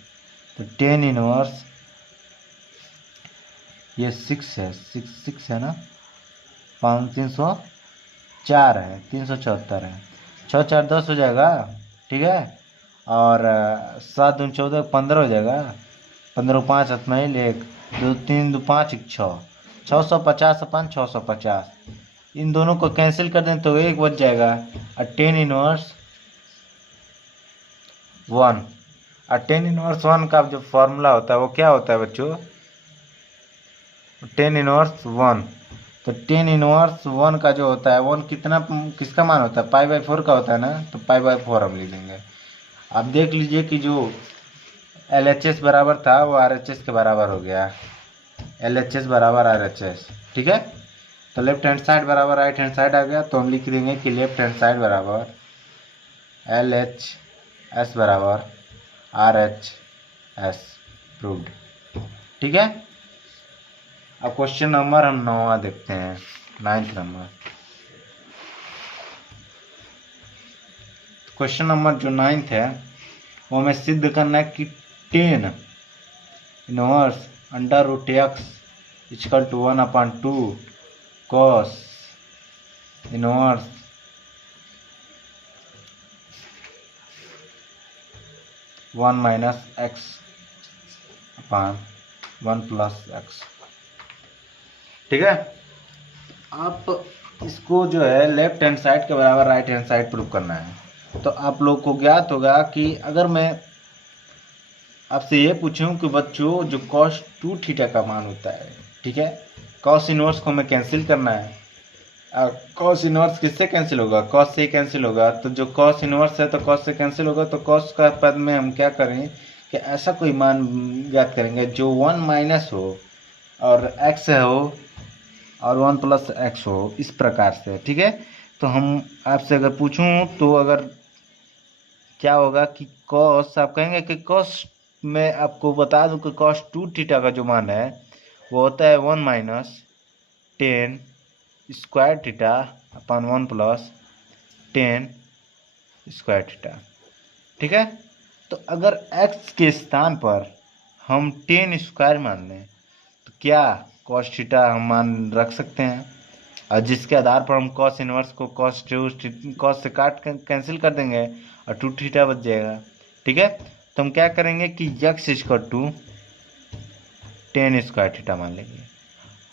तो 10 इनवर्स ये 6 है 6 है ना 304 है 374 है 6 4 10 हो जाएगा, ठीक है और 7 दूनी 14 15 हो जाएगा 15 5 अतमाइल 1 2 3 2 5 1 6 650 अपन 650 इन दोनों को कैंसिल कर दें तो 1 बच जाएगा और 10 इनवर्स 1 और 10 इनवर्स 1 का जो फॉर्मूला होता है वो क्या होता है बच्चों 10 इनवर्स 1 तो 10 इनवर्स 1 का जो होता है 1 कितना किसका मान होता है π/4 का होता है ना तो π/4 हम ले लेंगे। आप देख लीजिए कि जो LHS बराबर था वो RHS के बराबर हो गया LHS बराबर RHS, ठीक है। तो लेफ्ट हैंड साइड बराबर राइट हैंड साइड आ गया तो हम लिख देंगे कि लेफ्ट हैंड साइड बराबर LHS बराबर RHS प्रूव्ड, ठीक है। अब क्वेश्चन नंबर हम 9वां देखते हैं 9th नंबर। क्वेश्चन नंबर जो 9th है वो हमें सिद्ध करना है कि 10 inverse under root x equal to 1/2 cos inverse one minus x upon 1 plus x. ठीक है, आप इसको जो है लेफ्ट हैंड साइड के बराबर राइट हैंड साइड प्रूव करना है। तो आप लोग को ज्ञात होगा कि अगर मैं आपसे ये पूछूं कि बच्चों जो cos 2 थीटा का मान होता है, ठीक है, cos इनवर्स को हमें कैंसिल करना है। cos इनवर्स किससे कैंसिल होगा? cos से ही कैंसिल होगा। तो जो cos इनवर्स है तो cos से कैंसिल होगा, तो cos का पद में हम क्या करें कि ऐसा कोई मान ज्ञात करेंगे जो 1 माइनस हो और x हो और 1 प्लस एक्स हो, इस प्रकार से। ठीक है, तो हम आपसे अगर पूछूं तो अगर क्या होगा कि cos, आप कहेंगे कि cos, मैं आपको बता दूं कि cos 2 थीटा का जो मान है वो होता है 1 minus 10 square theta upon 1 plus 10 square theta. ठीक है, तो अगर x के स्थान पर हम 10 स्क्वायर मान लें तो क्या cos थीटा हम मान रख सकते हैं, और जिसके आधार पर हम cos इनवर्स को cos से काट कैंसिल कर देंगे और 2 थीटा बच जाएगा। ठीक है, तो हम क्या करेंगे कि x equal to 10 square theta मान लेंगे,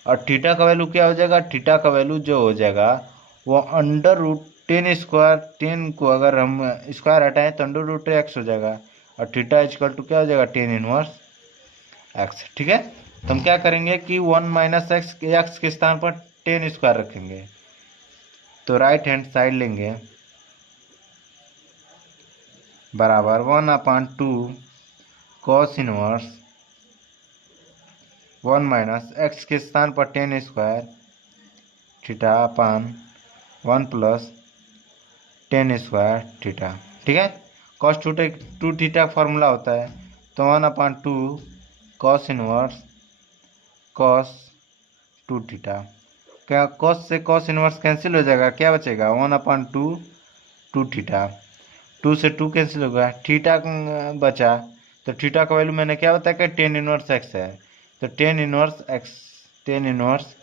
और थीटा का वैल्यू क्या हो जाएगा? थीटा का वैल्यू जो हो जाएगा वो अंडर रूट 10 स्क्वायर, 10 को अगर हम स्क्वायर हटाएं तो अंडर रूट एक्स हो जाएगा, और थीटा इक्वल टू क्या हो जाएगा? 10 इनवर्स एक्स। ठीक है, तो हम क्या करेंगे कि 1 माइनस एक्स के स्थान पर 10 स्क्वायर रखेंगे, तो राइट हैंड साइड लेंगे बराबर 1/2 कॉस इनवर्स 1 माइनस एक्स के स्थान पर 10 square theta upon 1 plus 10 square theta. ठीक है, कॉस 2 थीटा फॉर्मूला होता है, तो 1/2 कॉस इनवर्स कॉस 2 थीटा। क्या कॉस से कॉस इनवर्स कैंसिल हो जाएगा, क्या बचेगा? 1/2 2 थीटा, 2 से 2 कैंसिल होगा, थीटा बचा, तो थीटा का वैल्यू मैंने क्या बताया कि 10 इनवर्स एक्स है, तो 10 inverse x, 10 inverse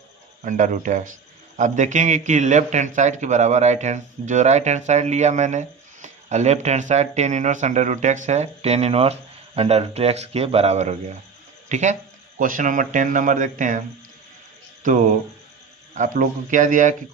under root x. आप देखेंगे कि लेफ्ट हैंड साइड के बराबर राइट हैंड, जो राइट हैंड साइड लिया मैंने और left hand side 10 inverse under root x है, 10 इनवर्स अंडर रूट एक्स के बराबर हो गया। ठीक है, क्वेश्चन नंबर 10 नंबर देखते हैं। तो आप लोग को क्या दिया है कि